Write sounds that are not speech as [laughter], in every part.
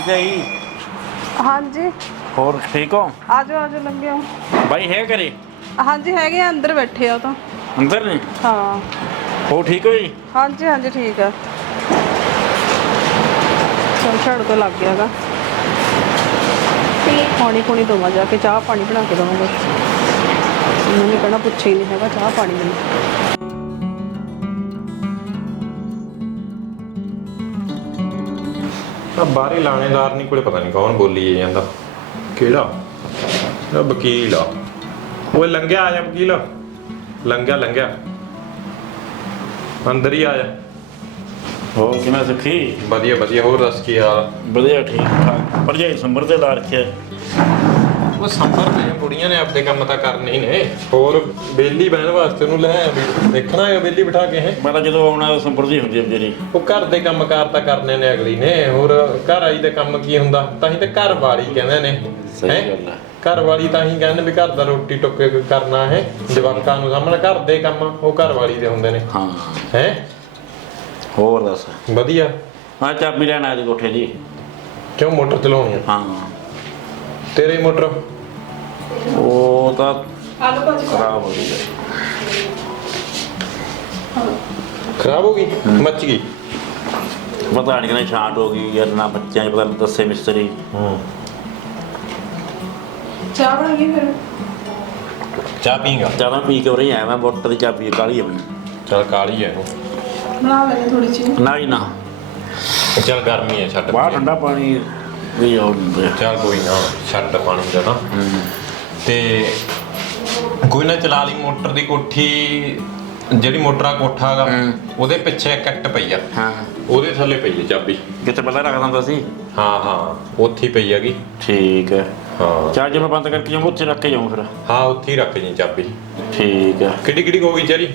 ਭਰਜਾਈ ਹਾਂਜੀ। ਹੋਰ ਠੀਕ ਹੋ? ਆਜੋ ਆਜੋ ਲੰਘਿਓ। ਬਾਈ ਹੈ ਘਰੇ? ਹਾਂਜੀ ਹੈਗੇ ਆ, ਅੰਦਰ ਬੈਠੇ ਆ ਉਹ ਤਾਂ। ਅੰਦਰ ਨੇ? ਹਾਂ। ਹੋ ਠੀਕ ਹੋ ਜੀ? ਹਾਂਜੀ ਹਾਂਜੀ ਠੀਕ ਆ। ਚਲ ਛੜ ਤੋਂ ਲੱਗ ਗਿਆਗਾ। ਪਾਣੀ ਪੂਣੀ ਦਵਾਂ ਜਾ ਕੇ ਚਾਹ ਪਾਣੀ ਬਣਾ ਕੇ ਦਵਾਂਗਾ। ਉਹਨਾਂ ਨੇ ਕਹਿਣਾ ਪੁੱਛਿਆ ਹੀ ਨਹੀਂ ਹੈਗਾ ਚਾਹ ਪਾਣੀ ਮੈਨੂੰ। ਆ ਬਾਹਰੇ ਲਾਣੇਦਾਰ ਨਹੀਂ ਕੋਲੇ ਪਤਾ ਨਹੀਂ ਕੌਣ ਬੋਲੀ ਜਾਂਦਾ। ਕਿਹੜਾ? ਇਹ ਵਕੀਲ ਆ। ਓਏ ਲੰਘਿਆ ਆ ਜਾ ਵਕੀਲ। ਲੰਘਿਆ ਲੰਘਿਆ। ਅੰਦਰ ਹੀ ਆ ਜਾ। ਹੋਰ ਕਿਵੇਂ ਸੁਖੀ? ਵਧੀਆ ਵਧੀਆ। ਹੋਰ ਦੱਸ ਕੀ ਹਾਲ ਵਧੀਆ ਠੀਕ ਠਾਕ। ਭਰਜਾਈ ਸੰਭਰ ਤੇ ਲਾ ਰੱਖਿਆ। ਉਹ ਸੰਭਰ ਨੇ ਬੁੜੀਆਂ ਨੇ ਆਪਣੇ ਕੰਮ ਤਾਂ ਕਰਨੇ ਹੀ ਨੇ। ਹੋਰ ਬੇਲੀ ਬਹਿਣ ਵਾਸਤੇ ਉਹਨੂੰ ਲੈ ਆਇਆ ਵੀ ਦੇਖਣਾ ਹੈ ਬੇਲੀ ਬਿਠਾ ਕੇ ਹੈ। ਮੈਂ ਤਾਂ ਜਦੋਂ ਆਉਣਾ ਸੰਭਰ ਦੀ ਹੁੰਦੀ ਹੈ ਵਿਚਾਰੀ ਉਹ ਘਰ ਦੇ ਕੰਮਕਾਰ ਤਾਂ ਕਰਨੇ ਨੇ ਅਗਲੀ ਨੇ। ਹੋਰ ਘਰ ਆਈ ਦੇ ਕੰਮ ਕੀ ਹੁੰਦਾ? ਤਾਂ ਹੀ ਤੇ ਘਰ ਵਾਲੀ ਕਹਿੰਦੇ ਨੇ। ਸਹੀ ਹੈਂ? ਗੱਲ ਹੈ। ਘਰ ਵਾਲੀ ਤਾਂ ਹੀ ਕਹਿੰਦੇ ਵੀ ਘਰ ਦਾ ਰੋਟੀ ਟੁੱਕ ਕਰਨਾ ਹੈ। ਜਵਾਕਾਂ ਨੂੰ ਸਾਹਮਣੇ ਘਰ ਦੇ ਕੰਮ ਉਹ ਘਰ ਵਾਲੀ ਦੇ ਹੁੰਦੇ ਨੇ। ਹਾਂ। ਹੈ? ਹੋਰ ਦੱਸ। ਵਧੀਆ। ਮੈਂ ਚਾਬੀ ਲੈਣ ਆਇਆ ਕੋਠੇ ਦੀ। ਕਿਉਂ ਮੋਟਰ ਚਲਾਉਣੀ ਆ? ਹਾਂ। ਤੇਰੀ ਮੋਟਰ। ਉਹ ਤਾਂ ਖਰਾਬ ਹੋ ਗਈ ਖਰਾਬ ਹੋ ਗਈ? ਮੱਚ ਗਈ? ਪਤਾ ਨਹੀਂ ਕਿਨੇ ਛਾਂਟ ਹੋ ਗਈ ਯਾਰ ਨਾ ਬੱਚਿਆਂ ਨੂੰ ਪਤਾ ਨੀ ਦੱਸੇ ਮਿਸਤਰੀ। ਹੂੰ। ਚਾਹ ਬਣਾਈਏ ਫਿਰ? ਚਾਹ ਪੀਂਗਾ। ਜ਼ਿਆਦਾ ਪੀ ਕੇ ਉਰੇ ਆਇਆ ਮੈਂ ਮੋਟਰ ਦੀ ਚਾਬੀ ਕਾਲੀ ਆਪਣੀ ਚਲ ਕਾਲੀ ਹੈ ਇਹਨੂੰ। ਬਣਾ ਲੈਣੇ ਥੋੜੀ ਜਿਹੀ। ਨਾ ਹੀ ਨਾ। ਚਲ ਗਰਮੀ ਹੈ ਛੱਡ ਬਾਹਰ ਠੰਡਾ ਪਾਣੀ ਵੀ ਆਉਂਦੇ ਚਲ ਕੋਈ ਨਾ ਛੱਡ ਪਾਣੀ ਦਾ ਤਾਂ। ਤੇ ਕੋਈ ਨਾ ਚਲਾ ਲਈ ਮੋਟਰ ਦੀ ਕੋਠੀ ਜਿਹੜੀ ਮੋਟਰ ਆ ਕੋਠਾ ਹੈਗਾ ਹੂੰ। ਉਹਦੇ ਪਿੱਛੇ ਇੱਕ ਇੱਟ ਪਈ ਆ। ਹਾਂ। ਉਹਦੇ ਥੱਲੇ ਪਈ ਹੈ ਚਾਬੀ। ਕਿਤੇ ਪਹਿਲਾਂ ਰੱਖ ਦਿੰਦਾ ਸੀ? ਹਾਂ ਹਾਂ ਉੱਥੇ ਹੀ ਪਈ ਹੈਗੀ। ਠੀਕ ਹੈ। ਹਾਂ। ਚਾਰਜ ਮੈਂ ਬੰਦ ਕਰਕੇ ਜਾਊਂ ਉੱਥੇ ਰੱਖ ਕੇ ਜਾਊਂ ਫਿਰ। ਹਾਂ ਉੱਥੇ ਹੀ ਰੱਖ ਜੀ ਚਾਬੀ। ਠੀਕ ਹੈ। ਕਿੱਡੀ ਕਿੱਡੀ ਹੋ ਗਈ ਚਰੀ?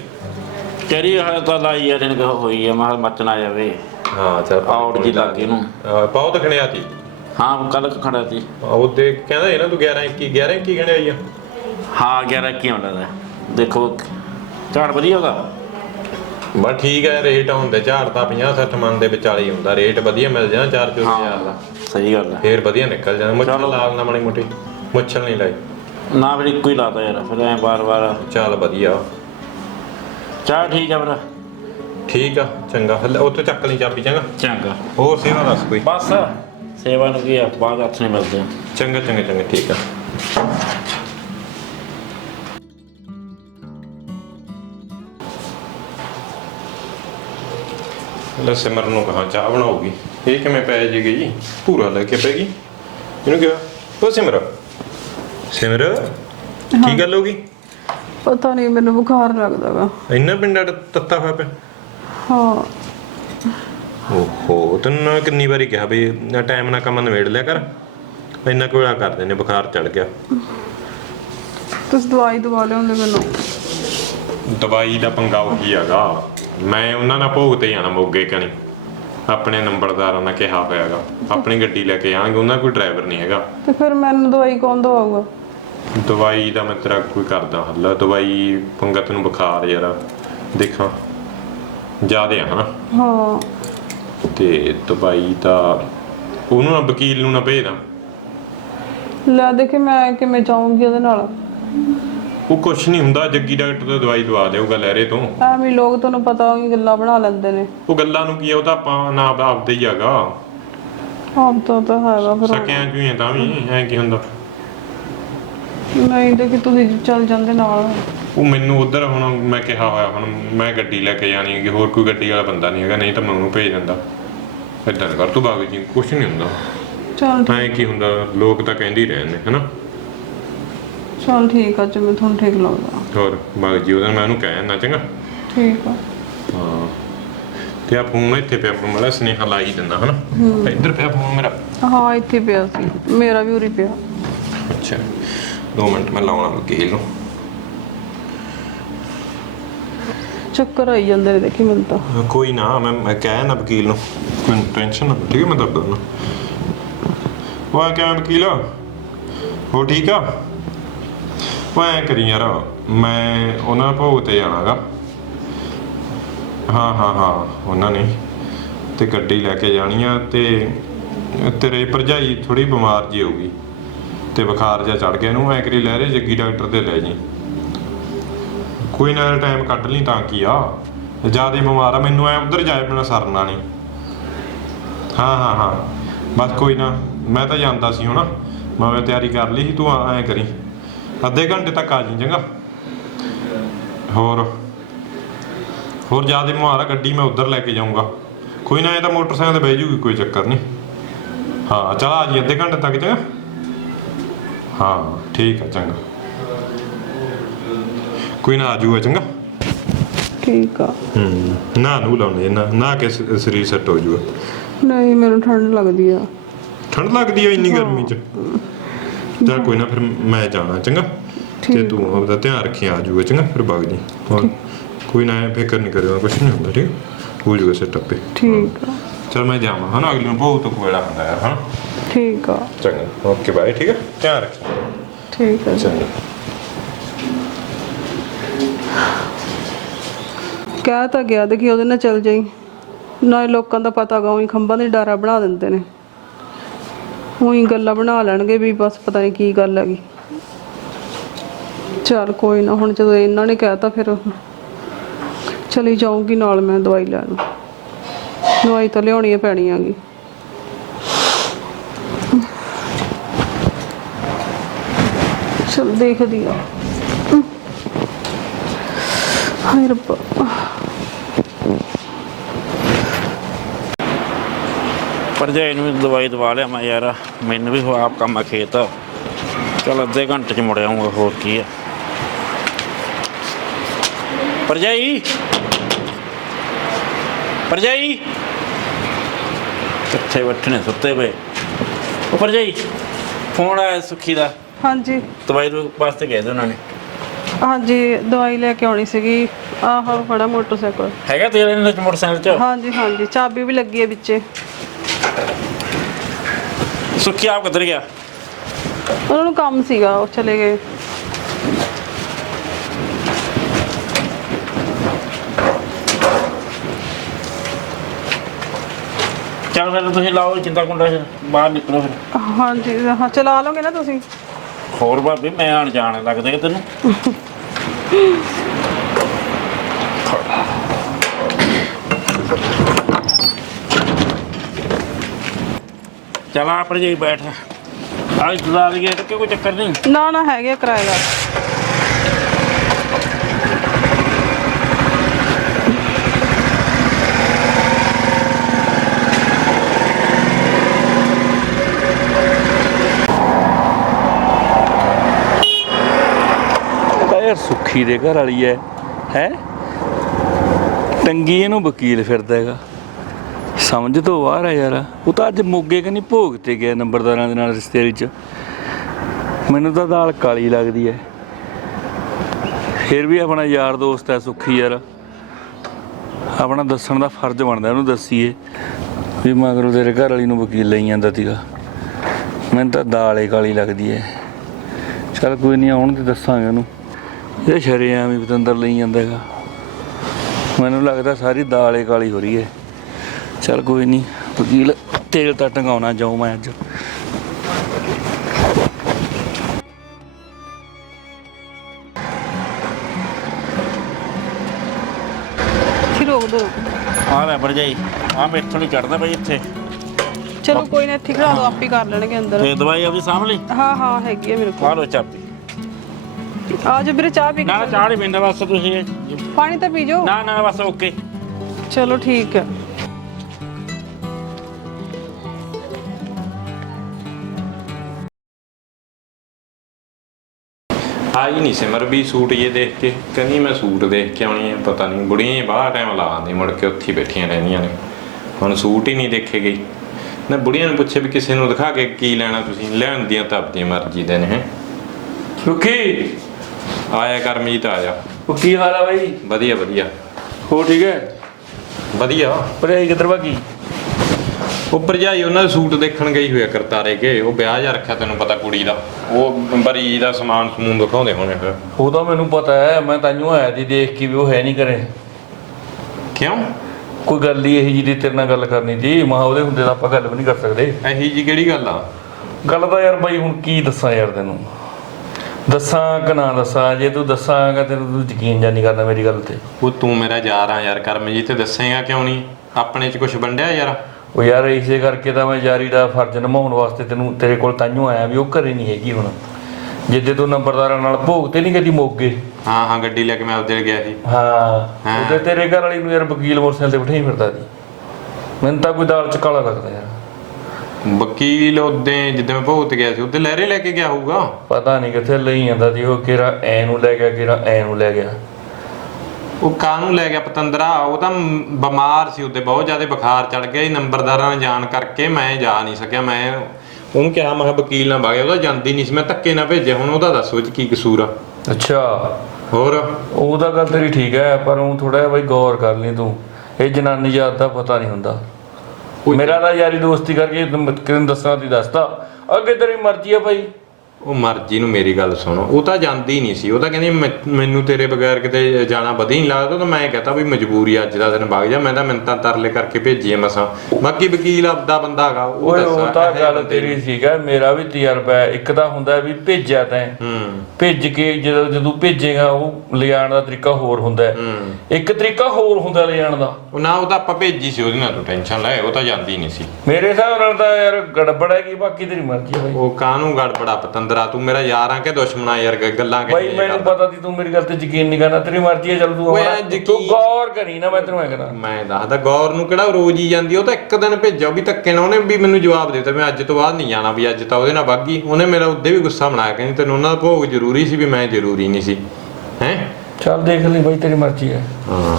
ਤੇਰੀ ਹਾਲ ਤਾਂ ਲਾਈ ਆ ਦਿਨ ਹੋਈ ਹੈ ਮੈਂ ਮੱਚ ਨਾ ਜਾਵੇ। ਹਾਂ ਚਲ ਆਊਟ ਜੀ ਲੱਗ ਨੂੰ। ਪਾਉ ਤਖਣਿਆ ਸੀ ਹਾਂ ਕੱਲ ਖੜਾ ਸੀ। ਉਹਦੇ ਕਹਿੰਦਾ ਇਹ ਨਾ ਤੂੰ 11 21 11 21 ਗਣਿਆ ਆਈ ਆ? ਹਾਂ 11 ਕੀ ਹੁੰਦਾ ਦਾ ਦੇਖੋ ਝਾੜ ਵਧੀਆ ਉਹਦਾ। ਬਸ ਠੀਕ ਹੈ ਰੇਟ ਹੁੰਦੇ ਝਾੜ ਤਾਂ 50 60 ਮਨ ਦੇ ਵਿਚਾਲੇ ਹੁੰਦਾ। ਰੇਟ ਵਧੀਆ ਮਿਲ ਜਾਣਾ 4 ਹਜ਼ਾਰ ਦਾ। ਸਹੀ ਗੱਲ ਹੈ ਫੇਰ ਵਧੀਆ ਨਿਕਲ ਜਾਂਦਾ ਮੁੱਛਲ। ਲਾਲ ਨਾ ਮਾੜੀ ਮੋਟੀ। ਮੁੱਛਲ ਨਹੀਂ ਲਾਈ। ਨਾ ਫਿਰ ਇੱਕੋ ਹੀ ਲਾਤਾ ਯਾਰ ਫਿਰ ਐ ਬਾਰ ਬਾਰ ਚੱਲ ਵਧੀਆ। ਚਾਹ ਠੀਕ ਆ ਫਿਰ। ਠੀਕ ਆ ਚੰਗਾ। ਹਲੇ ਉੱਥੇ ਚੱਕ ਲਈ ਚਾਬੀ ਚੰਗਾ। ਚੰਗਾ। ਹੋਰ ਸੇਵਾ ਦੱਸ ਕੋਈ? ਬਸ। ਸੇਵਾ ਨੂੰ ਕੀ ਆ? ਬਾਅਦ ਹੱਥ ਨਹੀਂ ਮਿਲਦੇ। ਚੰਗਾ ਚੰਗਾ ਚੰਗਾ ਠੀਕ ਆ। ਲੈ ਸਿਮਰਨ ਨੂੰ ਕਹਾਂ ਚਾਹ ਬਣਾਉਗੀ ਇਹ ਕਿਵੇਂ ਪੈ ਜੇਗੀ ਜੀ? ਪੂਰਾ ਲੈ ਕੇ ਪੈਗੀ ਇਹਨੂੰ ਕਿਹਾ ਉਹ ਸਿਮਰ ਸਿਮਰ ਕੀ ਗੱਲ ਹੋ ਗਈ? ਪਤਾ ਨਹੀਂ ਮੈਨੂੰ ਬੁਖਾਰ ਲੱਗਦਾਗਾ ਇੰਨਾ ਪਿੰਡਾ ਤੱਤਾ ਹੋਇਆ ਪਿਆ। ਹਾਂ। ਓਹੋ ਤੈਨੂੰ ਨਾ ਕਿੰਨੀ ਵਾਰੀ ਕਿਹਾ ਵੀ ਟਾਈਮ ਨਾਲ ਕੰਮ ਨਿਬੇੜ ਲਿਆ ਕਰ। ਇੰਨਾ ਕੋਲਾ ਕਰਦੇ ਨੇ ਬੁਖਾਰ ਚੜ ਗਿਆ। ਤੁਸੀਂ ਦਵਾਈ ਦਵਾ ਲਿਆਉਂਦੇ ਮੈਨੂੰ। ਦਵਾਈ ਦਾ ਪੰਗਾ ਉਹੀ ਹੈਗਾ। ਮੈਂ ਉਹਨਾਂ ਨਾਲ ਭੋਗ ਤੇ ਜਾਣਾ ਮੋਗੇ ਕਣੀ ਆਪਣੇ ਨੰਬਰਦਾਰਾਂ ਨਾਲ ਕਿਹਾ ਹੋਇਆਗਾ ਆਪਣੀ ਗੱਡੀ ਲੈ ਕੇ ਆਵਾਂਗੇ ਉਹਨਾਂ ਕੋਈ ਡਰਾਈਵਰ ਨਹੀਂ ਹੈਗਾ। ਤੇ ਫਿਰ ਮੈਨੂੰ ਦਵਾਈ ਕੌਣ ਦਵਾਊਗਾ? ਦਵਾਈ ਦਾ ਮੈਂ ਤੇਰਾ ਕੋਈ ਕਰਦਾ ਹੱਲ। ਦਵਾਈ ਪੰਗਾ ਤੈਨੂੰ ਬੁਖਾਰ ਯਾਰ। ਦੇਖਾਂ। ਜਿਆਦੇ ਆ ਹਨਾ? ਹਾਂ। ਤੇ ਦਵਾਈ ਦਾ ਉਹਨੂੰ ਨਾ ਵਕੀਲ ਨੂੰ ਨਾ ਭੇਜਦਾ। ਲੈ ਦੇਖੇ ਮੈਂ ਕਿਵੇਂ ਜਾਊਂਗੀ ਉਹਦੇ ਨਾਲ। ਉਹ ਕੁਛ ਨਹੀਂ ਹੁੰਦਾ ਜੱਗੀ ਡਾਕਟਰ ਤੋਂ ਦਵਾਈ ਦਵਾ ਦੇਊਗਾ ਲਹਿਰੇ ਤੋਂ। ਐਵੇਂ ਹੀ ਲੋਕ ਤੁਹਾਨੂੰ ਪਤਾ ਵੀ ਗੱਲਾਂ ਬਣਾ ਲੈਂਦੇ ਨੇ। ਉਹ ਗੱਲਾਂ ਨੂੰ ਕੀ ਆ ਉਹ ਤਾਂ ਆਪਾਂ ਨਾ ਆਪਦੇ ਹੀ ਹੈਗਾ। ਆਪ ਤਾਂ ਤਾਂ ਹੈਗਾ ਫਿਰ। ਸਕਿਆਂ ਚੋਂ ਹੀ ਆ ਤਾਂ ਵੀ ਐ ਕੀ ਹੁੰਦਾ। ਨਹੀਂ ਦੇਖੀ ਤੁਸੀਂ ਚੱਲ ਜਾਂਦੇ ਨਾਲ। ਉਹ ਮੈਨੂੰ ਉਧਰ ਹੁਣ ਮੈਂ ਕਿਹਾ ਹੋਇਆ ਹੁਣ ਮੈਂ ਗੱਡੀ ਲੈ ਕੇ ਜਾਣੀ ਹੈਗੀ ਹੋਰ ਕੋਈ ਗੱਡੀ ਵਾਲਾ ਬੰਦਾ ਨਹੀਂ ਹੈਗਾ ਨਹੀਂ ਤਾਂ ਮੈਂ ਉਹਨੂੰ ਭੇਜ ਦਿੰਦਾ। ਇਦਾਂ ਕਰ ਤੂੰ ਬਾਗ ਜੀ ਕੁਛ ਨਹੀਂ ਹੁੰਦਾ। ਚੱਲ ਐ ਕੀ ਹੁੰਦਾ ਲੋਕ ਤਾਂ ਕਹਿੰਦੇ ਹੀ ਰਹਿੰਦੇ ਹਨਾ? ਚੱਲ ਠੀਕ ਆ ਜਿਵੇਂ ਤੁਹਾਨੂੰ ਠੀਕ ਲੱਗਦਾ। ਹੋਰ ਬਾਗ ਜੀ ਉਹਦਾ ਮੈਂ ਉਹਨੂੰ ਕਹਿ ਨਾ ਚੰਗਾ? ਠੀਕ ਆ। ਹਾਂ। ਤੇ ਆ ਫੋਨ ਇੱਥੇ ਪਿਆ ਪਰ ਮੜਾ ਸਨੇਹਾ ਦਿੰਦਾ ਹਨਾ? ਇੱਧਰ ਪਿਆ ਫੋਨ ਮੇਰਾ। ਹਾਂ ਇੱਥੇ ਪਿਆ ਸੀ। ਮੇਰਾ ਵੀ ਉਰੀ ਪਿਆ। ਅੱਛਾ। 2 ਮਿੰਟ ਮੈਂ ਲਾਉਣਾ ਵਕੀਲ ਨੂੰ ਚੱਕਰ ਆਈ ਜਾਂਦੇ ਨੇ ਦੇਖੀ ਮੈਨੂੰ ਤਾਂ। ਕੋਈ ਨਾ ਮੈਂ ਮੈਂ ਕਹਿ ਨਾ ਵਕੀਲ ਨੂੰ। ਕੋਈ ਟੈਨਸ਼ਨ ਨਾ ਠੀਕ ਹੈ ਮੈਂ ਦੱਸ ਦਿੰਦਾ ਉਹ ਆ ਕਿਵੇਂ ਵਕੀਲ ਹੋ ਠੀਕ ਆ ਉਹ ਕਰੀ ਯਾਰ ਮੈਂ ਉਹਨਾਂ ਭੋਗ ਤੇ ਜਾਣਾਗਾ ਹਾਂ ਹਾਂ ਹਾਂ ਉਹਨਾਂ ਨੇ ਤੇ ਗੱਡੀ ਲੈ ਕੇ ਜਾਣੀ ਆ ਤੇ ਤੇਰੇ ਭਰਜਾਈ ਥੋੜੀ ਬਿਮਾਰ ਜੀ ਹੋਊਗੀ ਤੇ ਬੁਖਾਰ ਜਿਹਾ ਚੜ ਗਿਆ ਇਹਨੂੰ ਐ ਕਰੀ ਲੈ ਰੇ ਜੱਗੀ ਡਾਕਟਰ ਤੇ ਲੈ ਜੀ ਕੋਈ ਨਾ ਟਾਈਮ ਕੱਢ ਲਈ ਤਾਂ ਕੀ ਆ ਜ਼ਿਆਦਾ ਬਿਮਾਰ ਆ ਮੈਨੂੰ ਐ ਉਧਰ ਜਾਏ ਬਿਨਾ ਸਰਨਾ ਨਹੀਂ ਹਾਂ ਹਾਂ ਹਾਂ। ਬਸ ਕੋਈ ਨਾ ਮੈਂ ਤਾਂ ਜਾਂਦਾ ਸੀ ਹੁਣ। ਮੈਂ ਵੀ ਤਿਆਰੀ ਕਰ ਲਈ ਸੀ ਤੂੰ ਐ ਕਰੀ। ਅੱਧੇ ਘੰਟੇ ਤੱਕ ਆ ਜੀ ਚੰਗਾ। ਹੋਰ? ਹੋਰ ਜ਼ਿਆਦਾ ਆ ਗੱਡੀ ਮੈਂ ਉਧਰ ਲੈ ਕੇ ਜਾਊਂਗਾ। ਕੋਈ ਨਾ ਇਹ ਤਾਂ ਮੋਟਰਸਾਈਕਲ ਤੇ ਬਹਿ ਜੂਗੀ ਕੋਈ ਚੱਕਰ ਨਹੀਂ। ਹਾਂ ਚਲ ਆ ਜੀ ਅੱਧੇ ਘੰਟੇ ਤੱਕ ਚੰਗਾ। ਹਾਂ ਠੀਕ ਆ ਚੰਗਾ। ਕੋਈ ਨਾ ਆ ਜੂਗਾ ਚੰਗਾ। ਠੀਕ ਆ। ਹੂੰ ਨਾ ਨੂੰ ਲਾਉਣੇ ਨਾ ਨਾ ਕਿ ਸਰੀਰ ਸੈੱਟ ਹੋ ਜੂਗਾ। ਨਹੀਂ ਮੈਨੂੰ ਠੰਡ ਲੱਗਦੀ ਆ। ਠੰਡ ਲੱਗਦੀ ਆ ਇੰਨੀ ਗਰਮੀ ਚ? ਚਲ ਕੋਈ ਨਾ ਫਿਰ ਮੈਂ ਜਾਣਾ ਚੰਗਾ? ਤੇ ਤੂੰ ਆਪਦਾ ਧਿਆਨ ਰੱਖੀ ਆ ਜੂਗਾ ਚੰਗਾ? ਫਿਰ ਬਾਗ ਜੀ। ਹੋਰ? ਕੋਈ ਨਾ ਫਿਕਰ ਨਹੀਂ ਕਰਿਓ ਕੁਛ ਨਹੀਂ ਹੁੰਦਾ ਠੀਕ? ਆ? ਹੋ ਜੂਗਾ ਸੈੱਟ ਆਪੇ ਠੀਕ ਆ। ਚਲ ਮੈਂ ਜਾਵਾਂ ਹਨਾ? ਅਗਲੇ ਨੂੰ ਬਹੁਤ ਕੋਇਲਾ ਹੁੰਦਾ ਯਾਰ ਹਾਂ ਠੀਕ ਆ। ਚੰਗਾ ਓਕੇ ਬਾਏ ਠੀਕ ਹੈ ਧਿਆਨ ਰੱਖੀ। ਠੀਕ ਆ। ਚੰਗਾ। ਕਹਿ ਤਾਂ ਗਿਆ ਦੇਖੀ ਉਹਦੇ ਨਾਲ ਚੱਲ ਜਾਈ। ਨਾ ਲੋਕਾਂ ਦਾ ਪਤਾ ਗਾ ਖੰਭਾਂ ਦੇ ਡਾਰਾ ਬਣਾ ਦਿੰਦੇ ਨੇ। ਉਹੀ ਗੱਲਾਂ ਬਣਾ ਲੈਣਗੇ ਵੀ ਬਸ ਪਤਾ ਨਹੀਂ ਕੀ ਗੱਲ ਹੈਗੀ। ਚਲ ਕੋਈ ਨਾ, ਹੁਣ ਜਦੋਂ ਇਹਨਾਂ ਨੇ ਕਹਿਤਾ ਫਿਰ ਚਲੀ ਜਾਊਂਗੀ ਨਾਲ ਮੈਂ ਦਵਾਈ ਲੈਣ। ਦਵਾਈ ਤਾਂ ਲਿਆਉਣੀ ਹੀ ਪੈਣੀ ਹੈਗੀ। ਚਲ ਦੇਖਦੀ ਆ। ਹਾਏ ਰੱਬਾ। ਭਰਜਾਈ ਨੂੰ ਵੀ ਦਵਾਈ ਦਵਾ ਲਿਆ ਮੈਂ ਯਾਰ ਮੈਨੂੰ ਵੀ ਹੋ ਆਪ ਕੰਮ ਆ ਖੇਤ। ਚਲ ਅੱਧੇ ਘੰਟੇ ਚ ਮੁੜ ਆਊਂਗਾ ਹੋਰ ਕੀ ਆ। ਭਰਜਾਈ ਭਰਜਾਈ ਕਿੱਥੇ ਬੈਠੇ ਨੇ ਸੁੱਤੇ ਪਏ? ਉਹ ਭਰਜਾਈ ਫੋਨ ਆਇਆ ਸੁੱਖੀ ਦਾ। ਹਾਂਜੀ। ਦਵਾਈ ਨੂੰ ਵਾਸਤੇ ਗਏ ਤੇ ਉਹਨਾਂ ਨੇ। ਹਾਂਜੀ ਦਵਾਈ ਲੈ ਕੇ ਆਉਣੀ ਸੀਗੀ। ਆਹੋ ਫੜਾ ਮੋਟਰਸਾਈਕਲ। ਹੈਗਾ ਤੇਰੇ ਨਾਲ ਮੋਟਰਸਾਈਕਲ ਚ? ਹਾਂਜੀ ਹਾਂਜੀ ਚਾਬੀ ਵੀ ਲੱਗੀ ਹੈ ਵਿੱਚੇ। ਸੁੱਖੀ ਆਪ ਕਿੱਧਰ ਗਿਆ? ਉਹਨਾਂ ਨੂੰ ਕੰਮ ਸੀਗਾ ਉਹ ਚਲੇ ਗਏ। ਚਲ ਫਿਰ ਤੁਸੀਂ ਲਾਓ ਚਿੰਤਾ ਕੁੰਡਾ ਚ ਬਾਹਰ ਨਿਕਲੋ ਫਿਰ। ਹਾਂਜੀ ਹਾਂ ਚਲਾ ਲਓਗੇ ਨਾ ਤੁਸੀਂ? ਹੋਰ ਭਾਬੀ ਮੈਂ ਆਣ ਜਾਣ ਲੱਗਦੇ ਕਿ ਤੈਨੂੰ? [laughs] ਚਲ ਆ ਪਰ ਜੀ ਬੈਠ ਆਜ ਦੁਲਾ ਲਈਏ ਤਾਂ ਕੋਈ ਚੱਕਰ ਨਹੀਂ। ਨਾ ਨਾ ਹੈਗੇ ਆ ਕਿਰਾਏਦਾਰ ਯਾਰ ਸੁੱਖੀ ਦੇ ਘਰ ਵਾਲੀ ਐ ਹੈ? ਟੰਗੀ ਇਹਨੂੰ ਵਕੀਲ ਫਿਰਦਾ ਹੈਗਾ। ਸਮਝ ਤੋਂ ਬਾਹਰ ਆ ਯਾਰ। ਉਹ ਤਾਂ ਅੱਜ ਮੋਗੇ ਕਨੀ ਭੋਗ ਤੇ ਗਿਆ ਨੰਬਰਦਾਰਾਂ ਦੇ ਨਾਲ ਰਿਸ਼ਤੇਦਾਰੀ ਚ। ਮੈਨੂੰ ਤਾਂ ਦਾਲ ਕਾਲੀ ਲੱਗਦੀ ਐ। ਫਿਰ ਵੀ ਆਪਣਾ ਯਾਰ ਦੋਸਤ ਐ ਸੁੱਖੀ ਯਾਰ। ਆਪਣਾ ਦੱਸਣ ਦਾ ਫਰਜ਼ ਬਣਦਾ, ਉਹਨੂੰ ਦੱਸੀਏ। ਵੀ ਮਗਰੋਂ ਤੇਰੇ ਘਰ ਵਾਲੀ ਨੂੰ ਵਕੀਲ ਲਈ ਜਾਂਦਾ ਸੀਗਾ। ਮੈਨੂੰ ਤਾਂ ਦਾਲ ਏ ਕਾਲੀ ਲੱਗਦੀ ਐ। ਚੱਲ ਕੋਈ ਨਹੀਂ ਆਉਣ ਤੇ ਦੱਸਾਂਗੇ ਉਹਨੂੰ। ਇਹ ਸ਼ਰੇਆਮ ਹੀ ਪਤੰਦਰ ਲਈ ਜਾਂਦਾ ਹੈਗਾ। ਮੈਨੂੰ ਲੱਗਦਾ ਸਾਰੀ ਦਾਲ ਏ ਕਾਲੀ ਹੋ ਰਹੀ ਹੈ ਚੱਲ ਕੋਈ ਨਹੀਂ ਵਕੀਲ ਤੇਲ ਤਾਂ ਟੰਗਾਉਣਾ ਜਾਉ ਮੈਂ ਅੱਜ। ਫਿਰ ਰੋਕ ਦੋ। ਆ ਲੈ ਭਰਜਾਈ ਆ ਮੈਥੋਂ ਨਹੀਂ ਚੜਦਾ ਬਈ ਇੱਥੇ। ਚਲੋ ਕੋਈ ਨਾ ਇੱਥੇ ਖੜਾ ਦੋ ਆਪੇ ਕਰ ਲੈਣਗੇ ਅੰਦਰ। ਤੇ ਦਵਾਈ ਆਪਣੀ ਸਾਂਭ ਲਈ? ਹਾਂ ਹਾਂ ਹੈਗੀ ਹੈ ਮੇਰੇ ਆ ਕੋਲ ਲੋ ਚਾਬੀ। ਆ ਜਾ ਵੀਰੇ ਚਾਹ ਪੀ ਨਾ ਚਾਹ ਨਹੀਂ ਪੀਂਦਾ ਬਸ ਤੁਸੀਂ। ਪਾਣੀ ਤਾਂ ਪੀ ਜਾਓ। ਨਾ ਨਾ ਬਸ ਓਕੇ। ਚਲੋ ਠੀਕ ਹੈ ਆਈ ਨਹੀਂ ਸਿਮਰ ਵੀ ਸੂਟ ਇਹ ਦੇਖ ਕੇ। ਕਹਿੰਦੀ ਮੈਂ ਸੂਟ ਦੇਖ ਕੇ ਆਉਣੀ ਹੈ ਪਤਾ ਨਹੀਂ ਬੁੜੀਆਂ ਹੀ ਬਾਹਲਾ ਟਾਈਮ ਲਾ ਆਉਂਦੀ ਮੁੜ ਕੇ ਉੱਥੇ ਹੀ ਬੈਠੀਆਂ ਰਹਿੰਦੀਆਂ ਨੇ। ਹੁਣ ਸੂਟ ਹੀ ਨਹੀਂ ਦੇਖੇ ਗਈ ਨਾ ਬੁੜੀਆਂ ਨੂੰ ਪੁੱਛੇ ਵੀ ਕਿਸੇ ਨੂੰ ਦਿਖਾ ਕੇ ਕੀ ਲੈਣਾ ਤੁਸੀਂ ਲੈਣ ਦੀਆਂ ਤਾਂ ਆਪਣੀ ਮਰਜ਼ੀ ਦੇ ਨੇ ਹੈਂ। ਸੁੱਖੀ! ਆਇਆ ਕਰਮਜੀਤ ਆ ਜਾ ਉਹ ਕੀ ਹਾਲ ਆ ਬਾਈ। ਵਧੀਆ ਵਧੀਆ। ਹੋ ਠੀਕ ਹੈ? ਵਧੀਆ। ਭਰਜਾਈ ਕਿੱਧਰ ਭਾਗੀ? ਉਹ ਭਰਜਾਈ ਉਹਨਾਂ ਦੇ ਸੂਟ ਦੇਖਣ ਗਈ ਹੋਇਆ ਕਰਤਾਰੇ ਕੇ ਉਹ ਵਿਆਹ ਜਾ ਰੱਖਿਆ ਤੈਨੂੰ ਪਤਾ ਕੁੜੀ ਦਾ। ਉਹ ਬਰੀ ਦਾ ਸਮਾਨ ਸਮੂਨ ਦਿਖਾਉਂਦੇ ਹੋਣੇ ਫਿਰ। ਉਹ ਤਾਂ ਮੈਨੂੰ ਪਤਾ ਹੈ ਮੈਂ ਤਾਂਨੂੰ ਆਇਆ ਦੀ ਦੇਖ ਕੇ ਵੀ ਉਹ ਹੈ ਨਹੀਂ ਕਰੇ ਕਿਉਂ? ਕੋਈ ਗੱਲ ਹੀ ਇਹੀ ਜੀ ਦੀ ਤੇਰੇ ਨਾਲ ਗੱਲ ਕਰਨੀ ਸੀ। ਮਾ ਉਹਦੇ ਹੁੰਦੇ ਤਾਂ ਆਪਾਂ ਗੱਲ ਵੀ ਨਹੀਂ ਕਰ ਸਕਦੇ। ਇਹੀ ਜੀ ਕਿਹੜੀ ਗੱਲ ਆ? ਗੱਲ ਤਾਂ ਯਾਰ ਬਾਈ ਹੁਣ ਕੀ ਦੱਸਾਂ ਯਾਰ ਤੈਨੂੰ? ਦੱਸਾਂ ਕਿ ਨਾ ਦੱਸਾਂ? ਜੇ ਤੂੰ ਦੱਸਾਂਗਾ ਤੈਨੂੰ ਤੂੰ ਯਕੀਨ ਜਾਂ ਨਹੀਂ ਕਰਨਾ ਮੇਰੀ ਗੱਲ ਤੇ। ਉਹ ਤੂੰ ਮੇਰਾ ਯਾਰ ਆ ਯਾਰ ਕਰਮਜੀਤ ਦੱਸੇਗਾ ਕਿਉਂ ਨਹੀਂ ਆਪਣੇ 'ਚ ਕੁਝ ਵੰਡਿਆ ਯਾਰ? ਉਹ ਯਾਰ ਇਸੇ ਕਰਕੇ ਤਾਂ ਮੈਂ ਯਾਰੀ ਦਾ ਫਰਜ਼ ਨਿਭਾਉਣ ਵਾਸਤੇ ਤੈਨੂੰ ਤੇਰੇ ਕੋਲ ਤਾਂਹੀਓ ਆਇਆ ਵੀ ਉਹ ਘਰੇ ਨਹੀਂ ਹੈਗੀ ਹੁਣ। ਜਿੱਦੇ ਤੂੰ ਨੰਬਰਦਾਰਾਂ ਨਾਲ ਭੋਗ ਤੇ ਨਹੀਂ ਕਦੀ ਮੋਗੇ। ਹਾਂ ਹਾਂ ਗੱਡੀ ਲੈ ਕੇ ਮੈਂ ਉੱਧਰ ਗਿਆ ਸੀ। ਹਾਂ। ਉਹਦੇ ਤੇਰੇ ਘਰ ਵਾਲੀ ਨੂੰ ਯਾਰ ਵਕੀਲ ਮੋਟਰਸਾਈਕਲ ਤੇ ਬਿਠਾਈ ਫਿਰਦਾ ਸੀ। ਮੈਨੂੰ ਤਾਂ ਕੋਈ ਦਾਲ ਚ ਕਾਲਾ ਲੱਗਦਾ ਯਾਰ। ਵਕੀਲ ਉਹਦੇ ਜਿੱਦਾਂ ਮੈਂ ਭੋਗਤ ਗਿਆ ਸੀ ਉੱਤੇ ਲਹਿਰੇ ਲੈ ਕੇ ਗਿਆ ਹੋਊਗਾ। ਪਤਾ ਨਹੀਂ ਕਿੱਥੇ ਲਈ ਜਾਂਦਾ ਸੀ ਉਹ ਕਿਹੜਾ ਐ ਨੂੰ ਲੈ ਗਿਆ ਕਿਹੜਾ ਐ ਨੂੰ ਲੈ ਗਿਆ। ਉਹ ਕਾਹਨੂੰ ਲੈ ਗਿਆ ਪਤੰਦਰਾ? ਉਹ ਤਾਂ ਬਿਮਾਰ ਸੀ ਉੱਤੇ ਬਹੁਤ ਜ਼ਿਆਦਾ ਬੁਖਾਰ ਚੜ ਗਿਆ ਸੀ ਨੰਬਰਦਾਰਾਂ ਨੇ ਜਾਣ ਕਰਕੇ ਮੈਂ ਜਾ ਨਹੀਂ ਸਕਿਆ ਮੈਂ ਉਹਨੂੰ ਕਿਹਾ ਮੈਂ ਕਿਹਾ ਵਕੀਲ ਨਾ ਬਾਗਿਆ ਉਹਦਾ ਜਾਂਦੀ ਨਹੀਂ ਸੀ ਮੈਂ ਧੱਕੇ ਨਾ ਭੇਜਿਆ ਹੁਣ ਉਹਦਾ ਦੱਸੋ ਚ ਕੀ ਕਸੂਰ ਆ। ਅੱਛਾ। ਹੋਰ? ਉਹ ਤਾਂ ਗੱਲ ਤੇਰੀ ਠੀਕ ਹੈ ਪਰ ਉਹ ਥੋੜਾ ਜਿਹਾ ਬਾਈ ਗੌਰ ਕਰ ਲਈ ਤੂੰ। ਇਹ ਜਨਾਨੀ ਜਾਤ ਦਾ ਪਤਾ ਨਹੀਂ ਹੁੰਦਾ। ਮੇਰਾ ਤਾਂ ਯਾਰੀ ਦੋਸਤੀ ਕਰਕੇ ਕਿਰਨ ਦੱਸਣਾ ਦੀ ਦੱਸਦਾ ਅੱਗੇ ਤੇਰੀ ਮਰਜ਼ੀ ਆ ਭਾਈ। ਉਹ ਮਰਜ਼ੀ ਨੂੰ ਮੇਰੀ ਗੱਲ ਸੁਣੋ। ਉਹ ਤਾਂ ਜਾਂਦੀ ਨਹੀਂ ਸੀ। ਉਹ ਤਾਂ ਕਹਿੰਦੀ ਮੈਂ- ਮੈਨੂੰ ਤੇਰੇ ਬਗੈਰ ਕਿਤੇ ਜਾਣਾ ਵਧੀ ਨਹੀਂ ਲੱਗਦਾ। ਤਾਂ ਮੈਂ ਕਹਤਾ ਵੀ ਮਜਬੂਰੀ ਆ, ਅੱਜ ਦਾ ਦਿਨ ਵਗ ਜਾ। ਮੈਂ ਤਾਂ ਮਿੰਤਾਂ ਤਰਲੇ ਕਰਕੇ ਭੇਜੀ ਆ ਮਸਾਂ। ਬਾਕੀ ਵਕੀਲ ਆਪਦਾ ਬੰਦਾ ਹੈਗਾ ਉਹ ਓਏ ਉਹ ਤਾਂ ਗੱਲ ਤੇਰੀ ਹੈ ਮੇਰਾ ਵੀ ਤਜਰਬਾ ਹੈ। ਇੱਕ ਤਾਂ ਹੁੰਦਾ ਵੀ ਭੇਜਿਆ ਤੈਂ ਹੂੰ। ਭੇਜ ਕੇ ਜਦੋਂ ਜਦੋਂ ਭੇਜੇਗਾ ਉਹ ਲਿਜਾਣ ਦਾ ਤਰੀਕਾ ਹੋਰ ਹੁੰਦਾ ਹੈ। ਹੂੰ। ਇੱਕ ਤਰੀਕਾ ਹੋਰ ਹੁੰਦਾ ਲਿਜਾਣ ਦਾ। ਉਹ ਨਾ ਉਹ ਤਾਂ ਆਪਾਂ ਭੇਜੀ ਸੀ ਉਹਦੇ ਨਾਲ ਤੂੰ ਟੈਨਸ਼ਨ ਲੈ। ਉਹ ਤਾਂ ਜਾਂਦੀ ਨਹੀਂ ਸੀ। ਮੇਰੇ ਹਿਸਾਬ ਨਾਲ ਤਾਂ ਯਾਰ ਗੜਬੜ ਹੈਗੀ ਬਾਕੀ ਤੇਰੀ ਮਰਜ਼ੀ ਹੈ ਬਾਈ। ਉਹ ਕਾਹਨੂੰ ਗੜਬੜਾ ਪਤੰਦਰਾ ਤੂੰ ਮੇਰਾ ਯਾਰ ਆ ਕਿ ਦੁਸ਼ਮਣ ਆ ਯਾਰ ਗ- ਗੱਲਾਂ ਬਾਈ ਮੈਨੂੰ ਕਰਦਾ। ਪਤਾ ਸੀ ਤੂੰ ਮੇਰੀ ਗੱਲ ਤੇ ਯਕੀਨ ਨਹੀਂ ਕਰਨਾ ਤੇਰੀ ਮਰਜ਼ੀ ਹੈ ਚੱਲ ਤੂੰ ਓਏ ਆਪਣਾ- ਯਕੀਨ- ਤੂੰ ਗੌਰ ਕਰੀ ਨਾ ਮੈਂ ਤੈਨੂੰ ਐ ਕਰਾਂ। ਮੈਂ ਦੱਸਦਾ ਗੌਰ ਨੂੰ ਕਿਹੜਾ ਰੋਜ਼ ਹੀ ਜਾਂਦੀ ਉਹ ਤਾਂ ਇੱਕ ਦਿਨ ਭੇਜਿਆ ਉਹ ਵੀ ਧੱਕੇ ਨਾਲ ਉਹਨੇ ਵੀ ਮੈਨੂੰ ਜਵਾਬ ਦੇ ਦਿੱਤਾ ਮੈਂ ਅੱਜ ਤੋਂ ਬਾਅਦ ਨਹੀਂ ਜਾਣਾ ਵੀ ਅੱਜ ਤਾਂ ਉਹਦੇ ਨਾਲ ਵਾਗੀ ਉਹਨੇ ਮੇਰਾ ਉੱਦੇ ਵੀ ਗੁੱਸਾ ਬਣਾਇਆ ਕਹਿੰਦੀ ਤੈਨੂੰ ਉਹਨਾਂ ਦਾ ਭੋਗ ਜ਼ਰੂਰੀ ਸੀ ਵੀ ਮੈਂ ਜ਼ਰੂਰੀ ਨਹੀਂ ਸੀ ਹੈ? ਚੱਲ ਦੇਖ ਲਈ ਬਾਈ ਤੇਰੀ ਮਰਜ਼ੀ ਹੈ। ਹਾਂ।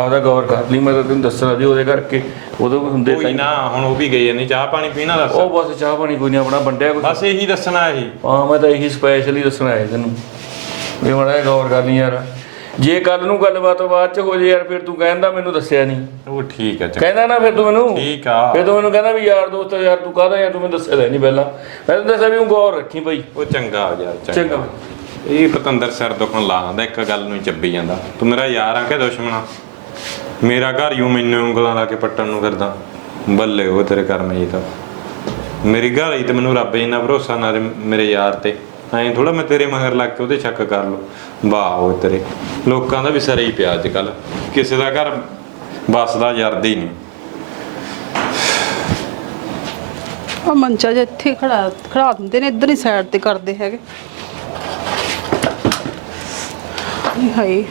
ਆਦਾ ਗੌਰ ਕਰ ਲਈ ਮੈਂ ਤਾਂ ਤੈਨੂੰ ਦੱਸਣਾ ਜੀ ਉਹਦੇ ਕਰਕੇ ਉਦੋਂ ਵੀ ਹੁੰਦੇ ਕੋਈ ਨਾ ਹੁਣ ਉਹ ਵੀ ਗਈ ਨਹੀਂ ਚਾਹ ਪਾਣੀ ਪੀਣਾ ਦੱਸ ਉਹ ਬਸ ਚਾਹ ਪਾਣੀ ਕੋਈ ਨਹੀਂ ਆਪਣਾ ਵੰਡਿਆ ਕੋਈ ਬਸ ਇਹੀ ਦੱਸਣਾ ਇਹੀ। ਹਾਂ ਮੈਂ ਤਾਂ ਇਹੀ ਸਪੈਸ਼ਲੀ ਦੱਸਣਾ ਹੈ ਤੈਨੂੰ। ਵੀ ਮੜਾ ਗੌਰ ਕਰ ਲਈ ਯਾਰ। ਜੇ ਕੱਲ ਨੂੰ ਗੱਲਬਾਤ ਬਾਅਦ ਚ ਹੋ ਜੇ ਯਾਰ ਫਿਰ ਤੂੰ ਕਹਿੰਦਾ ਮੈਨੂੰ ਦੱਸਿਆ ਨਹੀਂ। ਉਹ ਠੀਕ ਹੈ ਚੰਗਾ। ਕਹਿੰਦਾ ਨਾ ਫਿਰ ਤੂੰ ਮੈਨੂੰ। ਠੀਕ ਆ। ਫਿਰ ਤੂੰ ਮੈਨੂੰ ਕਹਿੰਦਾ ਵੀ ਯਾਰ ਦੋਸਤ ਯਾਰ ਤੂੰ ਕਾਹਦਾ ਯਾਰ ਤੂੰ ਮੈਨੂੰ ਦੱਸਿਆ ਨਹੀਂ ਪਹਿਲਾਂ। ਮੈਂ ਤੈਨੂੰ ਦੱਸਿਆ ਵੀ ਉਹ ਗੌਰ ਰੱਖੀ ਭਾਈ ਉਹ ਚੰਗਾ ਯਾਰ ਚੰਗਾ। ਚੰਗਾ। ਇਹ ਪਤੰਦਰ ਸਿਰ ਦੁਖਣ ਲਾ ਆਂਦਾ ਇੱਕ ਗੱਲ ਨੂੰ ਹੀ ਚੱਬੀ ਜਾਂਦਾ। ਤੂੰ ਮੇਰਾ ਯਾਰ ਆ ਕਿ ਦੁਸ਼ਮਣ ਆ? ਮੇਰਾ ਘਰ ਯੂ ਮੈਨੂੰ ਉਂਗਲਾਂ ਲਾ ਕੇ ਪੱਟਣ ਨੂੰ ਫਿਰਦਾ। ਬੱਲੇ ਉਹ ਤੇਰੇ ਕਰਮ ਜੀ ਤਾਂ। ਮੇਰੀ ਘਰ ਤੇ ਮੈਨੂੰ ਰੱਬ ਇੰਨਾ ਭਰੋਸਾ ਨਾ ਮੇਰੇ ਯਾਰ ਤੇ। ਐਂ ਥੋੜਾ ਮੈਂ ਤੇਰੇ ਮਗਰ ਲੱਗ ਕੇ ਉਹਦੇ ਸ਼ੱਕ ਕਰ ਲਓ ਵਾਹ ਉਹ ਤੇਰੇ। ਲੋਕਾਂ ਦਾ ਵੀ ਸਰੇ ਹੀ ਪਿਆ ਅੱਜ ਕੱਲ ਕਿਸੇ ਦਾ ਘਰ ਬਸਦਾ ਜਰਦਾ ਹੀ ਨਹੀਂ। ਆ ਮੰਚਾ ਜਿਹਾ ਇੱਥੇ ਖੜਾ ਖੜਾ ਦਿੰਦੇ ਨੇ, ਇੱਧਰ ਹੀ ਸਾਈਡ ਤੇ ਕਰਦੇ ਹੈਗੇ। ਹਾਏ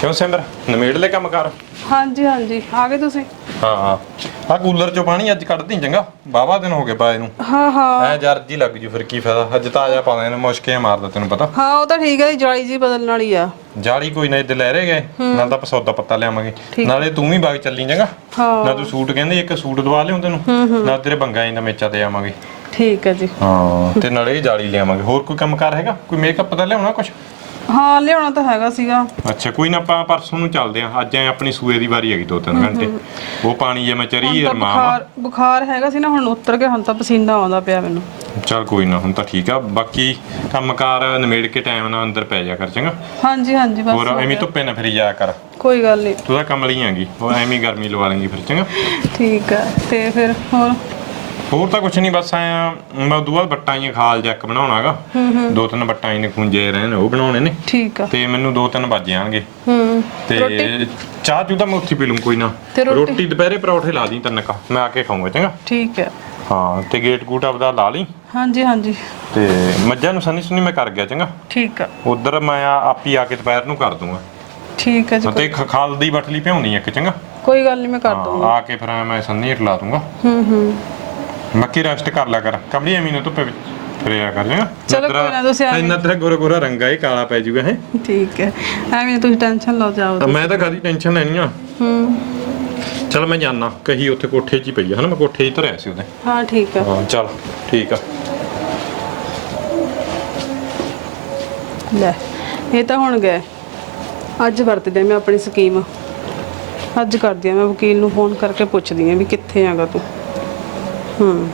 ਕਿਉਂ ਸਿੰਦਰ ਨਮੇੜ ਲੈ ਕੰਮ ਕਰ। ਹਾਂਜੀ ਹਾਂਜੀ। ਆ ਗਏ ਤੁਸੀਂ? ਹਾਂ ਹਾਂ। ਆ ਕੂਲਰ ਚੋਂ ਪਾਣੀ ਅੱਜ ਕੱਢਦੀ ਚੰਗਾ। ਬਾਵਾ ਦਿਨ ਹੋ ਗਏ ਪਾਏ ਨੂੰ। ਹਾਂ ਹਾਂ। ਐ ਜਰ ਜੀ ਲੱਗ ਜੂ ਫਿਰ ਕੀ ਫਾਇਦਾ? ਅੱਜ ਤਾਂ ਆਜਾ ਪਾਉਂਦੇ ਨੇ ਮੁਸ਼ਕੇ ਮਾਰਦਾ ਤੈਨੂੰ ਪਤਾ। ਹਾਂ ਉਹ ਤਾਂ ਠੀਕ ਹੈ ਜਾਲੀ ਜੀ ਬਦਲਣ ਵਾਲੀ ਆ। ਜਾਲੀ ਕੋਈ ਨਾ ਇੱਥੇ ਲੈ ਰਹੇ ਗਏ। ਨਾਲ ਤਾਂ ਆਪਾਂ ਸੌਦਾ ਪੱਤਾ ਲਿਆਵਾਂਗੇ। ਨਾਲੇ ਤੂੰ ਵੀ ਬਾਗ ਚੱਲੀ ਚੰਗਾ। ਹਾਂ। ਨਾ ਤੂੰ ਸੂਟ ਕਹਿੰਦੇ ਇੱਕ ਸੂਟ ਦਵਾ ਲਿਆਉਂ ਤੈਨੂੰ। ਨਾਲ ਤੇਰੇ ਬੰਗਾ ਇੰਦਾ ਮੇਚਾ ਤੇ ਆਵਾਂਗੇ। ਠੀਕ ਹੈ ਜੀ। ਹਾਂ ਤੇ ਨਾਲੇ ਇਹ ਜਾਲੀ ਲਿਆਵਾਂਗੇ। ਹੋਰ ਕੋਈ ਕੰਮ ਕਾਰ ਹੈਗਾ? ਕੋਈ ਮੇਕਅਪ ਦਾ ਲਿਆਉਣਾ ਕੁਛ? ਹਾਂ ਲਿਆਉਣਾ ਤਾਂ ਹੈਗਾ ਸੀਗਾ। ਅੱਛਾ ਕੋਈ ਨਾ ਆਪਾਂ ਪਰਸੋਂ ਨੂੰ ਚੱਲਦੇ ਆਂ ਅੱਜ ਐ ਆਪਣੀ ਸੂਏ ਦੀ ਵਾਰੀ ਹੈਗੀ ਦੋ ਤਿੰਨ ਘੰਟੇ। ਉਹ ਪਾਣੀ ਜੇ ਮੈਂ ਚਰੀ ਯਾਰ ਮਾਂ ਬੁਖਾਰ ਬੁਖਾਰ ਹੈਗਾ ਸੀ ਨਾ ਹੁਣ ਉਤਰ ਗਿਆ ਹੁਣ ਤਾਂ ਪਸੀਨਾ ਆਉਂਦਾ ਪਿਆ ਮੈਨੂੰ। ਚੱਲ ਕੋਈ ਨਾ ਹੁਣ ਤਾਂ ਠੀਕ ਆ। ਬਾਕੀ ਕੰਮਕਾਰ ਨਿਮੇੜ ਕੇ ਟਾਈਮ ਨਾਲ ਅੰਦਰ ਪੈ ਜਾ ਕਰ ਚੰਗਾ? ਹਾਂਜੀ ਹਾਂਜੀ ਬਸ ਹੋਰ ਹੋ ਐਵੇਂ ਗਿਆ। ਧੁੱਪੇ ਨਾ ਫਿਰੀ ਜਾਇਆ ਕਰ। ਕੋਈ ਗੱਲ ਨਹੀਂ ਤੂੰ ਤਾਂ ਕਮਲੀ ਆਂਗੀ ਉਹ ਐਵੇਂ ਹੀ ਗਰਮੀ ਲਵਾ ਲੇਂਗੀ ਫਿਰ ਚੰਗਾ? ਠੀਕ ਹੈ ਤੇ ਫਿਰ ਹੋਰ? ਹੋਰ ਤਾਂ ਕੁਛ ਨਹੀਂ ਬਸ ਆਇਆ ਮੈਂ ਉਦੋਂ ਬਾਅਦ ਬੱਟਾਂ ਹੀ ਖਾਲ ਜੱਕ ਬਣਾਉਣਾਗਾ ਦੋ ਤਿੰਨ ਬੱਟਾਂ ਹੀ ਨੇ ਖੁੰਝੇ ਰਹੇ ਨੇ ਉਹ ਬਣਾਉਣੇ ਨੇ। ਠੀਕ ਆ। ਤੇ ਮੈਨੂੰ ਦੋ ਤਿੰਨ ਵੱਜ ਜਾਣਗੇ। ਹੂੰ ਤੇ ਚਾਹ ਚੂ ਤਾਂ ਮੈਂ ਉੱਥੇ ਪੀ ਲੂੰ ਕੋਈ ਨਾ। ਤੇ ਰੋਟੀ? ਰੋਟੀ ਦੁਪਹਿਰੇ ਪਰੌਠੇ ਲਾ ਦੀ ਤਿੰਨ ਕਾ। ਮੈਂ ਆ ਕੇ ਖਾਊਂਗਾ ਚੰਗਾ? ਠੀਕ ਹੈ ਹਾਂ ਤੇ ਗੇਟ ਗੂਟ ਆਪਦਾ ਲਾ ਲਈ। ਹਾਂਜੀ ਹਾਂਜੀ। ਤੇ ਮੱਝਾਂ ਨੂੰ ਸੰਨੀ ਸੁਨੀ ਮੈਂ ਕਰ ਗਿਆ ਚੰਗਾ? ਠੀਕ ਆ। ਉਧਰ ਮੈਂ ਆ- ਆਪ ਆ ਕੇ ਦੁਪਹਿਰ ਨੂੰ ਕਰ ਦੂੰਗਾ। ਠੀਕ ਹੈ ਜੀ ਤੇ ਖ- ਖਾਲ ਦੀ ਬਟਲੀ ਭਿਉਣੀ ਇੱਕ ਚੰਗਾ? ਕੋਈ ਗੱਲ ਨਹੀਂ ਮੈਂ ਕਰ ਹਾਂ, ਦੂੰਗਾ ਆ ਕੇ ਫਿਰ ਮੈਂ ਸੰਨੀ ਹੇਠ ਲਾ ਦੂੰਗਾ। ਹੂੰ ਹੂੰ। ਮੱਕੀ ਰੈਸਟ ਕਰ ਲਿਆ ਕਰ। ਕਮਲੀ ਐਵੇਂ ਨਾ ਧੁੱਪੇ ਵਿੱਚ ਫਿਰਿਆ ਕਰ ਜਾਗਾ ਚਲੋ ਕੋਈ ਨਾ, ਤੁਸੀਂ ਐਵੇਂ- ਇੰਨਾ ਤੇਰਾ ਗੋਰਾ ਗੋਰਾ ਰੰਗਾ ਇਹ ਕਾਲਾ ਪੈ ਜਾਊਗਾ ਹੈ। ਠੀਕ ਹੈ। ਐਵੇਂ ਤੁਸੀਂ ਟੈਨਸ਼ਨ ਲਓ ਜਾਓ ਮੈਂ ਤਾਂ ਕਾਦੀ ਟੈਨਸ਼ਨ ਲੈਣੀ ਆ? ਹੂੰ। ਚਲ ਮੈਂ ਜਾਣਾ ਕਹੀ ਉੱਥੇ ਕੋਠੇ 'ਚ ਹੀ ਪਈ ਆ ਹਨਾ? ਮੈਂ ਕੋਠੇ 'ਚ ਹੀ ਧਰਿਆ ਸੀ ਉਹਦੇ। ਹਾਂ ਠੀਕ ਆ। ਹਾਂ ਚਲ ਠੀਕ ਆ। ਲੈ ਇਹ ਤਾਂ ਹੁਣ ਗਏ। ਅੱਜ ਵਰਤਦੇ ਮੈਂ ਆਪਣੀ ਸਕੀਮ। ਅੱਜ ਕਰਦੀ ਆ ਮੈਂ ਵਕੀਲ ਨੂੰ ਫੋਨ ਕਰਕੇ ਪੁੱਛਦੀ ਆ ਵੀ ਕਿੱਥੇ ਆਗਾ ਤੂੰ। ਹੂੰ।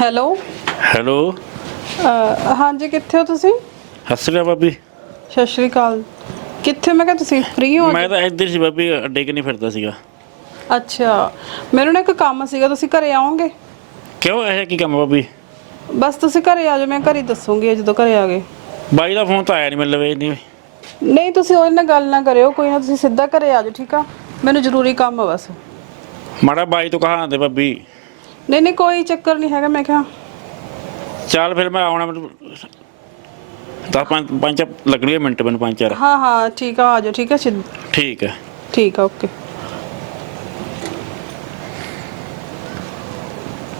ਹੈਲੋ? ਹੈਲੋ। ਅਹ ਹਾਂਜੀ ਕਿੱਥੇ ਹੋ ਤੁਸੀਂ? ਹੱਸ ਲਿਆ ਬਾਬੀ ਸਤਿ ਸ਼੍ਰੀ ਅਕਾਲ। ਕਿੱਥੇ? ਮੈਂ ਕਿਹਾ ਤੁਸੀਂ ਫ੍ਰੀ ਹੋ ਮੈਂ ਤਾਂ ਇੱਧਰ ਸੀ ਬਾਬੀ ਅੱਡੇ ਕਿ ਨਹੀਂ ਫਿਰਦਾ ਸੀਗਾ। ਅੱਛਾ। ਮੈਨੂੰ ਨਾ ਇੱਕ ਕੰਮ ਸੀਗਾ ਤੁਸੀਂ ਘਰੇ ਆਓਗੇ? ਕਿਉਂ? ਇਹ ਕੀ ਕੰਮ ਆ ਬਾਬੀ ਬਸ ਤੁਸੀਂ ਘਰੇ ਆ ਜਾਓ ਮੈਂ ਘਰੇ ਦੱਸੂਗੀ ਜਦੋਂ ਘਰੇ ਆ ਗਏ ਬਾਈ ਦਾ ਫੋਨ ਤਾਂ ਆਇਆ ਨਹੀਂ ਮੈਨੂੰ ਲਵੇ ਨਹੀਂ ਨਹੀਂ ਤੁਸੀਂ ਉਹਦੇ ਨਾਲ ਗੱਲ ਨਾ ਕਰਿਓ ਕੋਈ ਨਾ ਤੁਸੀਂ ਸਿੱਧਾ ਘਰੇ ਆ ਜਾਓ ਠੀਕ ਆ? ਮੈਨੂੰ ਜ਼ਰੂਰੀ ਕੰਮ ਆ ਬਸ। ਮਾੜਾ ਬਾਈ ਤੋਂ ਕਹਾਂ ਦੇ ਬਾਬੀ। ਨਹੀਂ ਨਹੀਂ ਕੋਈ ਚੱਕਰ ਨਹੀਂ ਹੈਗਾ ਮੈਂ ਕਿਹਾ। ਚੱਲ ਫਿਰ ਮੈਂ ਆਉਣਾ ਮੈਨੂੰ ਦਸ ਪੰਜ ਪੰਜ ਲੱਗਣਗੇ ਮਿੰਟ ਮੈਨੂੰ ਪੰਜ ਚਾਰ। ਹਾਂ ਹਾਂ ਠੀਕ ਆ ਆ ਜਾਓ ਠੀਕ ਆ ਸਿੱਧ- ਠੀਕ ਹੈ ਠੀਕ ਆ ਓਕੇ।